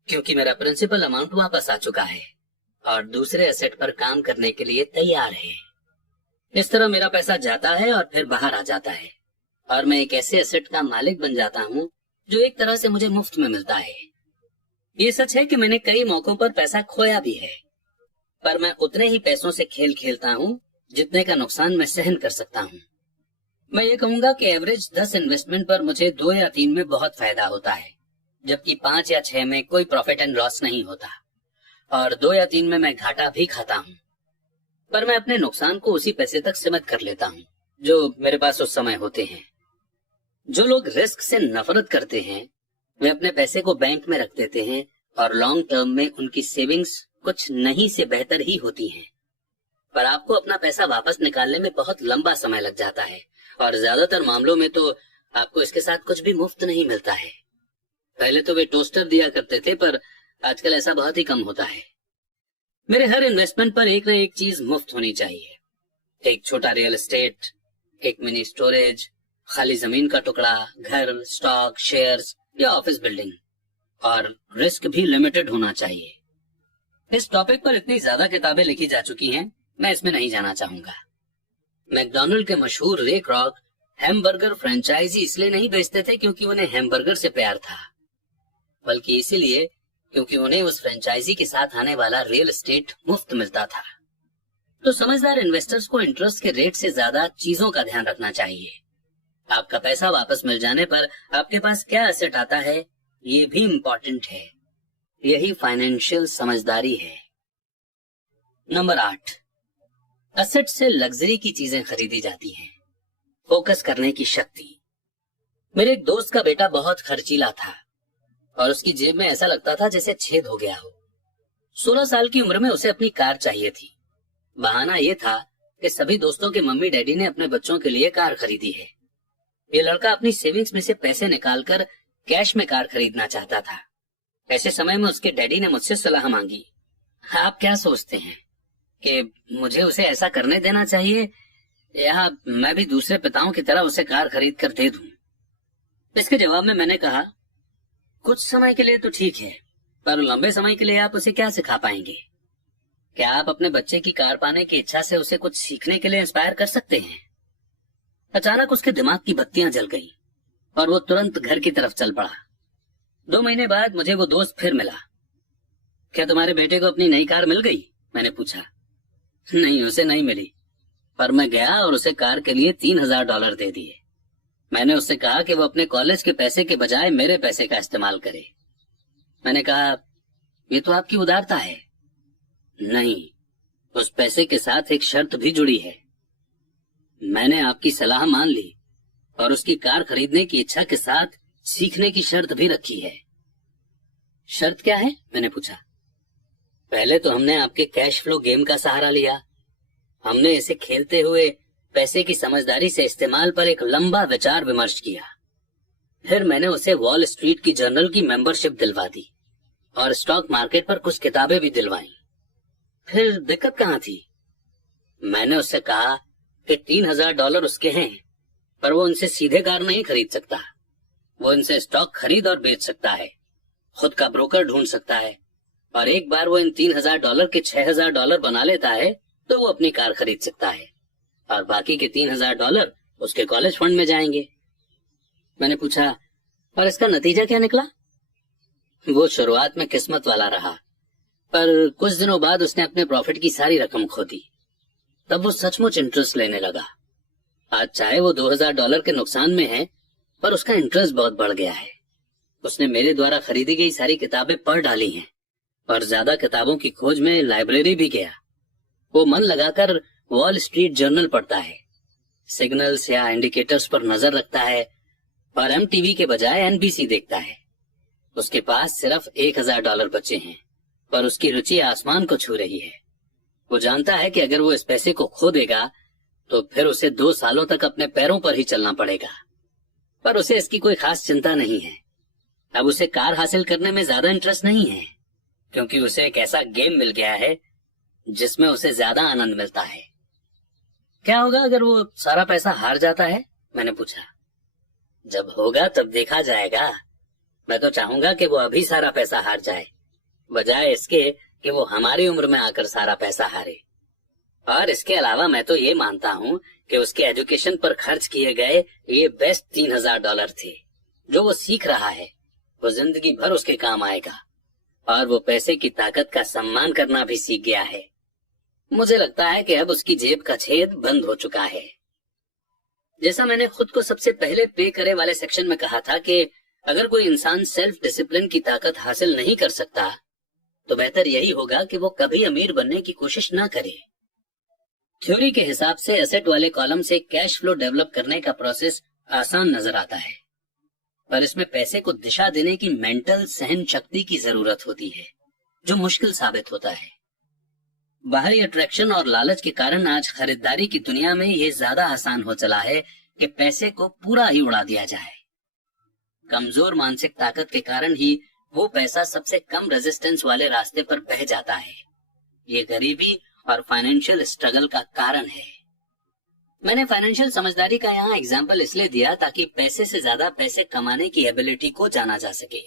क्योंकि मेरा प्रिंसिपल अमाउंट वापस आ चुका है और दूसरे एसेट पर काम करने के लिए तैयार है। इस तरह मेरा पैसा जाता है और फिर बाहर आ जाता है और मैं एक ऐसे एसेट का मालिक बन जाता हूँ जो एक तरह से मुझे मुफ्त में मिलता है। ये सच है कि मैंने कई मौकों पर पैसा खोया भी है, पर मैं उतने ही पैसों से खेल खेलता हूँ जितने का नुकसान मैं सहन कर सकता हूँ। मैं ये कहूंगा कि एवरेज 10 इन्वेस्टमेंट पर मुझे 2 या 3 में बहुत फायदा होता है, जबकि 5 या 6 में कोई प्रॉफिट एंड लॉस नहीं होता, और 2 या 3 में मैं घाटा भी खाता हूँ। पर मैं अपने नुकसान को उसी पैसे तक सीमित कर लेता हूँ जो मेरे पास उस समय होते हैं। जो लोग रिस्क से नफरत करते हैं वे अपने पैसे को बैंक में रख देते हैं और लॉन्ग टर्म में उनकी सेविंग्स कुछ नहीं से बेहतर ही होती हैं। पर आपको अपना पैसा वापस निकालने में बहुत लंबा समय लग जाता है और ज्यादातर मामलों में तो आपको इसके साथ कुछ भी मुफ्त नहीं मिलता है। पहले तो वे टोस्टर दिया करते थे, पर आजकल ऐसा बहुत ही कम होता है। मेरे हर इन्वेस्टमेंट पर एक न एक चीज मुफ्त होनी चाहिए। एक छोटा रियल एस्टेट, एक मिनी स्टोरेज, खाली जमीन का टुकड़ा, घर, स्टॉक, शेयर्स या ऑफिस बिल्डिंग, और रिस्क भी लिमिटेड होना चाहिए। इस टॉपिक पर इतनी ज्यादा किताबें लिखी जा चुकी हैं, मैं इसमें नहीं जाना चाहूंगा। मैकडॉनल्ड के मशहूर रे क्रॉक हैमबर्गर फ्रेंचाइजी इसलिए नहीं बेचते थे क्योंकि उन्हें हैमबर्गर से प्यार था, बल्कि इसीलिए क्योंकि उन्हें उस फ्रेंचाइजी के साथ आने वाला रियल एस्टेट मुफ्त मिलता था। तो समझदार इन्वेस्टर्स को इंटरेस्ट के रेट से ज्यादा चीजों का ध्यान रखना चाहिए। आपका पैसा वापस मिल जाने पर आपके पास क्या एसेट आता है, ये भी इम्पोर्टेंट है। यही फाइनेंशियल समझदारी है। नंबर 8, एसेट से लग्जरी की चीजें खरीदी जाती हैं। फोकस करने की शक्ति। मेरे एक दोस्त का बेटा बहुत खर्चीला था और उसकी जेब में ऐसा लगता था जैसे छेद हो गया हो। 16 साल की उम्र में उसे अपनी कार चाहिए थी। बहाना ये था कि सभी दोस्तों के मम्मी डैडी ने अपने बच्चों के लिए कार खरीदी है। ये लड़का अपनी सेविंग्स में से पैसे निकालकर कैश में कार खरीदना चाहता था। ऐसे समय में उसके डैडी ने मुझसे सलाह मांगी। आप क्या सोचते हैं कि मुझे उसे ऐसा करने देना चाहिए या मैं भी दूसरे पिताओं की तरह उसे कार खरीद कर दे दूं? इसके जवाब में मैंने कहा, कुछ समय के लिए तो ठीक है, पर लंबे समय के लिए आप उसे क्या सिखा पाएंगे? क्या आप अपने बच्चे की कार पाने की इच्छा से उसे कुछ सीखने के लिए इंस्पायर कर सकते हैं? अचानक उसके दिमाग की बत्तियां जल गईं और वो तुरंत घर की तरफ चल पड़ा। 2 महीने बाद मुझे वो दोस्त फिर मिला। क्या तुम्हारे बेटे को अपनी नई कार मिल गई? मैंने पूछा। नहीं, उसे नहीं मिली, पर मैं गया और उसे कार के लिए $3000 दे दिए। मैंने उससे कहा कि वो अपने कॉलेज के पैसे के बजाय मेरे पैसे का इस्तेमाल करे। मैंने कहा, ये तो आपकी उदारता है। नहीं, उस पैसे के साथ एक शर्त भी जुड़ी है। मैंने आपकी सलाह मान ली और उसकी कार खरीदने की इच्छा के साथ सीखने की शर्त भी रखी है। शर्त क्या है? मैंने पूछा। पहले तो हमने आपके कैश फ्लो गेम का सहारा लिया। हमने इसे खेलते हुए पैसे की समझदारी से इस्तेमाल पर एक लंबा विचार विमर्श किया। फिर मैंने उसे वॉल स्ट्रीट की जर्नल की मेंबरशिप दिलवा दी और स्टॉक मार्केट पर कुछ किताबें भी दिलवाई। फिर दिक्कत कहाँ थी? मैंने उससे कहा कि $3000 उसके हैं, पर वो उनसे सीधे कार नहीं खरीद सकता। वो इनसे स्टॉक खरीद और बेच सकता है, खुद का ब्रोकर ढूंढ सकता है, और एक बार वो इन $3000 के $6000 बना लेता है तो वो अपनी कार खरीद सकता है और बाकी के $3000 उसके कॉलेज फंड में जाएंगे। मैंने पूछा, और इसका नतीजा क्या निकला? वो शुरुआत में किस्मत वाला रहा, पर कुछ दिनों बाद उसने अपने प्रॉफिट की सारी रकम खो दी। तब वो सचमुच इंटरेस्ट लेने लगा। आज चाहे वो $2000 के नुकसान में है, पर उसका इंटरेस्ट बहुत बढ़ गया है। उसने मेरे द्वारा खरीदी गई सारी किताबें पढ़ डाली हैं और ज्यादा किताबों की खोज में लाइब्रेरी भी गया। वो मन लगाकर वॉल स्ट्रीट जर्नल पढ़ता है, सिग्नल्स या इंडिकेटर्स पर नजर रखता है और MTV के बजाय NBC देखता है। उसके पास सिर्फ $1000 बचे हैं, पर उसकी रुचि आसमान को छू रही है। वो जानता है कि अगर वो इस पैसे को खो देगा तो फिर उसे 2 सालों तक अपने पैरों पर ही चलना पड़ेगा, पर उसे इसकी कोई खास चिंता नहीं है। अब उसे कार हासिल करने में ज्यादा इंटरेस्ट नहीं है, क्योंकि उसे एक ऐसा गेम मिल गया है जिसमें उसे ज्यादा आनंद मिलता है। क्या होगा अगर वो सारा पैसा हार जाता है? मैंने पूछा। जब होगा तब देखा जाएगा। मैं तो चाहूंगा कि वो अभी सारा पैसा हार जाए, बजाय इसके कि वो हमारी उम्र में आकर सारा पैसा हारे। और इसके अलावा मैं तो ये मानता हूँ कि उसके एजुकेशन पर खर्च किए गए ये बेस्ट $3000 थे। जो वो सीख रहा है वो जिंदगी भर उसके काम आएगा, और वो पैसे की ताकत का सम्मान करना भी सीख गया है। मुझे लगता है कि अब उसकी जेब का छेद बंद हो चुका है। जैसा मैंने खुद को सबसे पहले पे करे वाले सेक्शन में कहा था कि अगर कोई इंसान सेल्फ डिसिप्लिन की ताकत हासिल नहीं कर सकता तो बेहतर यही होगा कि वो कभी अमीर बनने की कोशिश ना करे। थ्योरी के हिसाब से एसेट वाले कॉलम से कैश फ्लो डेवलप करने का प्रोसेस आसान नजर आता है, पर इसमें पैसे को दिशा देने की मेंटल सहन शक्ति की जरूरत होती है, जो मुश्किल साबित होता है। बाहरी अट्रैक्शन और लालच के कारण आज खरीदारी की दुनिया में ये ज्यादा आसान हो चला है कि पैसे को पूरा ही उड़ा दिया जाए। कमजोर मानसिक ताकत के कारण ही वो पैसा सबसे कम रेजिस्टेंस वाले रास्ते पर बह जाता है। ये गरीबी और फाइनेंशियल स्ट्रगल का कारण है। मैंने फाइनेंशियल समझदारी का यहाँ एग्जाम्पल इसलिए दिया ताकि पैसे से ज्यादा पैसे कमाने की एबिलिटी को जाना जा सके।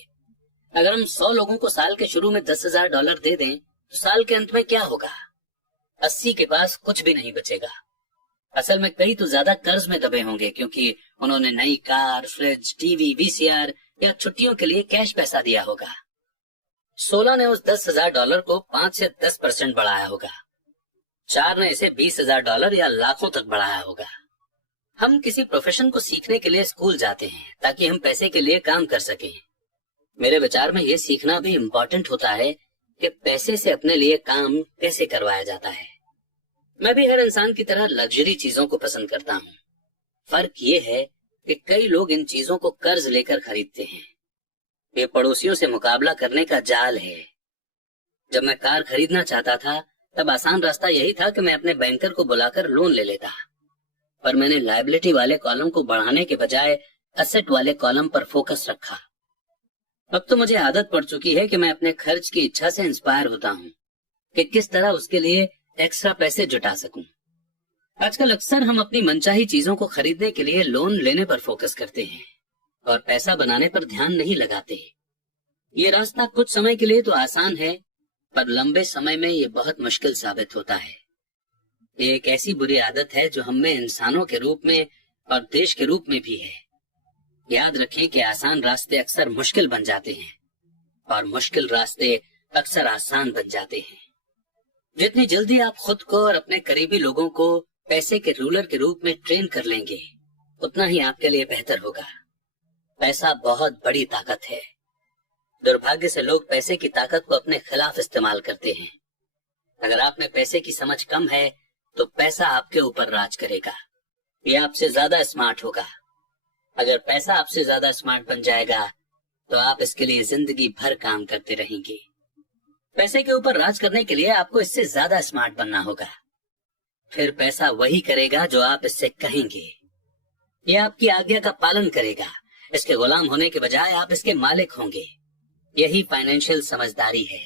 अगर हम 100 लोगों को साल के शुरू में $10,000 दे दें तो साल के अंत में क्या होगा? 80 के पास कुछ भी नहीं बचेगा। असल में कई तो ज्यादा कर्ज में दबे होंगे, क्योंकि उन्होंने नई कार, फ्रिज, टीवी, VCR या छुट्टियों के लिए कैश पैसा दिया होगा। 16 ने उस $10,000 को 5 से 10% बढ़ाया होगा। 4 ने इसे $20,000 या लाखों तक बढ़ाया होगा। हम किसी प्रोफेशन को सीखने के लिए स्कूल जाते हैं ताकि हम पैसे के लिए काम कर सकें। मेरे विचार में ये सीखना भी इम्पोर्टेंट होता है कि पैसे से अपने लिए काम कैसे करवाया जाता है। मैं भी हर इंसान की तरह लग्जरी चीजों को पसंद करता हूँ। फर्क ये है कि कई लोग इन चीजों को कर्ज लेकर खरीदते हैं। ये पड़ोसियों से मुकाबला करने का जाल है। जब मैं कार खरीदना चाहता था तब आसान रास्ता यही था कि मैं अपने बैंकर को बुलाकर लोन ले लेता, पर मैंने लायबिलिटी वाले कॉलम को बढ़ाने के बजाय एसेट वाले कॉलम पर फोकस रखा अब तो मुझे आदत पड़ चुकी है कि मैं अपने खर्च की इच्छा से इंस्पायर होता हूँ कि किस तरह उसके लिए एक्स्ट्रा पैसे जुटा सकूं। आजकल अक्सर हम अपनी मनचाही चीजों को खरीदने के लिए लोन लेने पर फोकस करते हैं और पैसा बनाने पर ध्यान नहीं लगाते। ये रास्ता कुछ समय के लिए तो आसान है, पर लंबे समय में ये बहुत मुश्किल साबित होता है। ये एक ऐसी बुरी आदत है जो हम में इंसानों के रूप में और देश के रूप में भी है। याद रखें कि आसान रास्ते अक्सर मुश्किल बन जाते हैं और मुश्किल रास्ते अक्सर आसान बन जाते हैं। जितनी जल्दी आप खुद को और अपने करीबी लोगों को पैसे के रूलर के रूप में ट्रेन कर लेंगे, उतना ही आपके लिए बेहतर होगा। पैसा बहुत बड़ी ताकत है। दुर्भाग्य से लोग पैसे की ताकत को अपने खिलाफ इस्तेमाल करते हैं। अगर आप में पैसे की समझ कम है तो पैसा आपके ऊपर राज करेगा। ये आपसे ज्यादा स्मार्ट होगा। अगर पैसा आपसे ज्यादा स्मार्ट बन जाएगा तो आप इसके लिए जिंदगी भर काम करते रहेंगे। पैसे के ऊपर राज करने के लिए आपको इससे ज्यादा स्मार्ट बनना होगा। फिर पैसा वही करेगा जो आप इससे कहेंगे। ये आपकी आज्ञा का पालन करेगा। इसके गुलाम होने के बजाय आप इसके मालिक होंगे। यही फाइनेंशियल समझदारी है।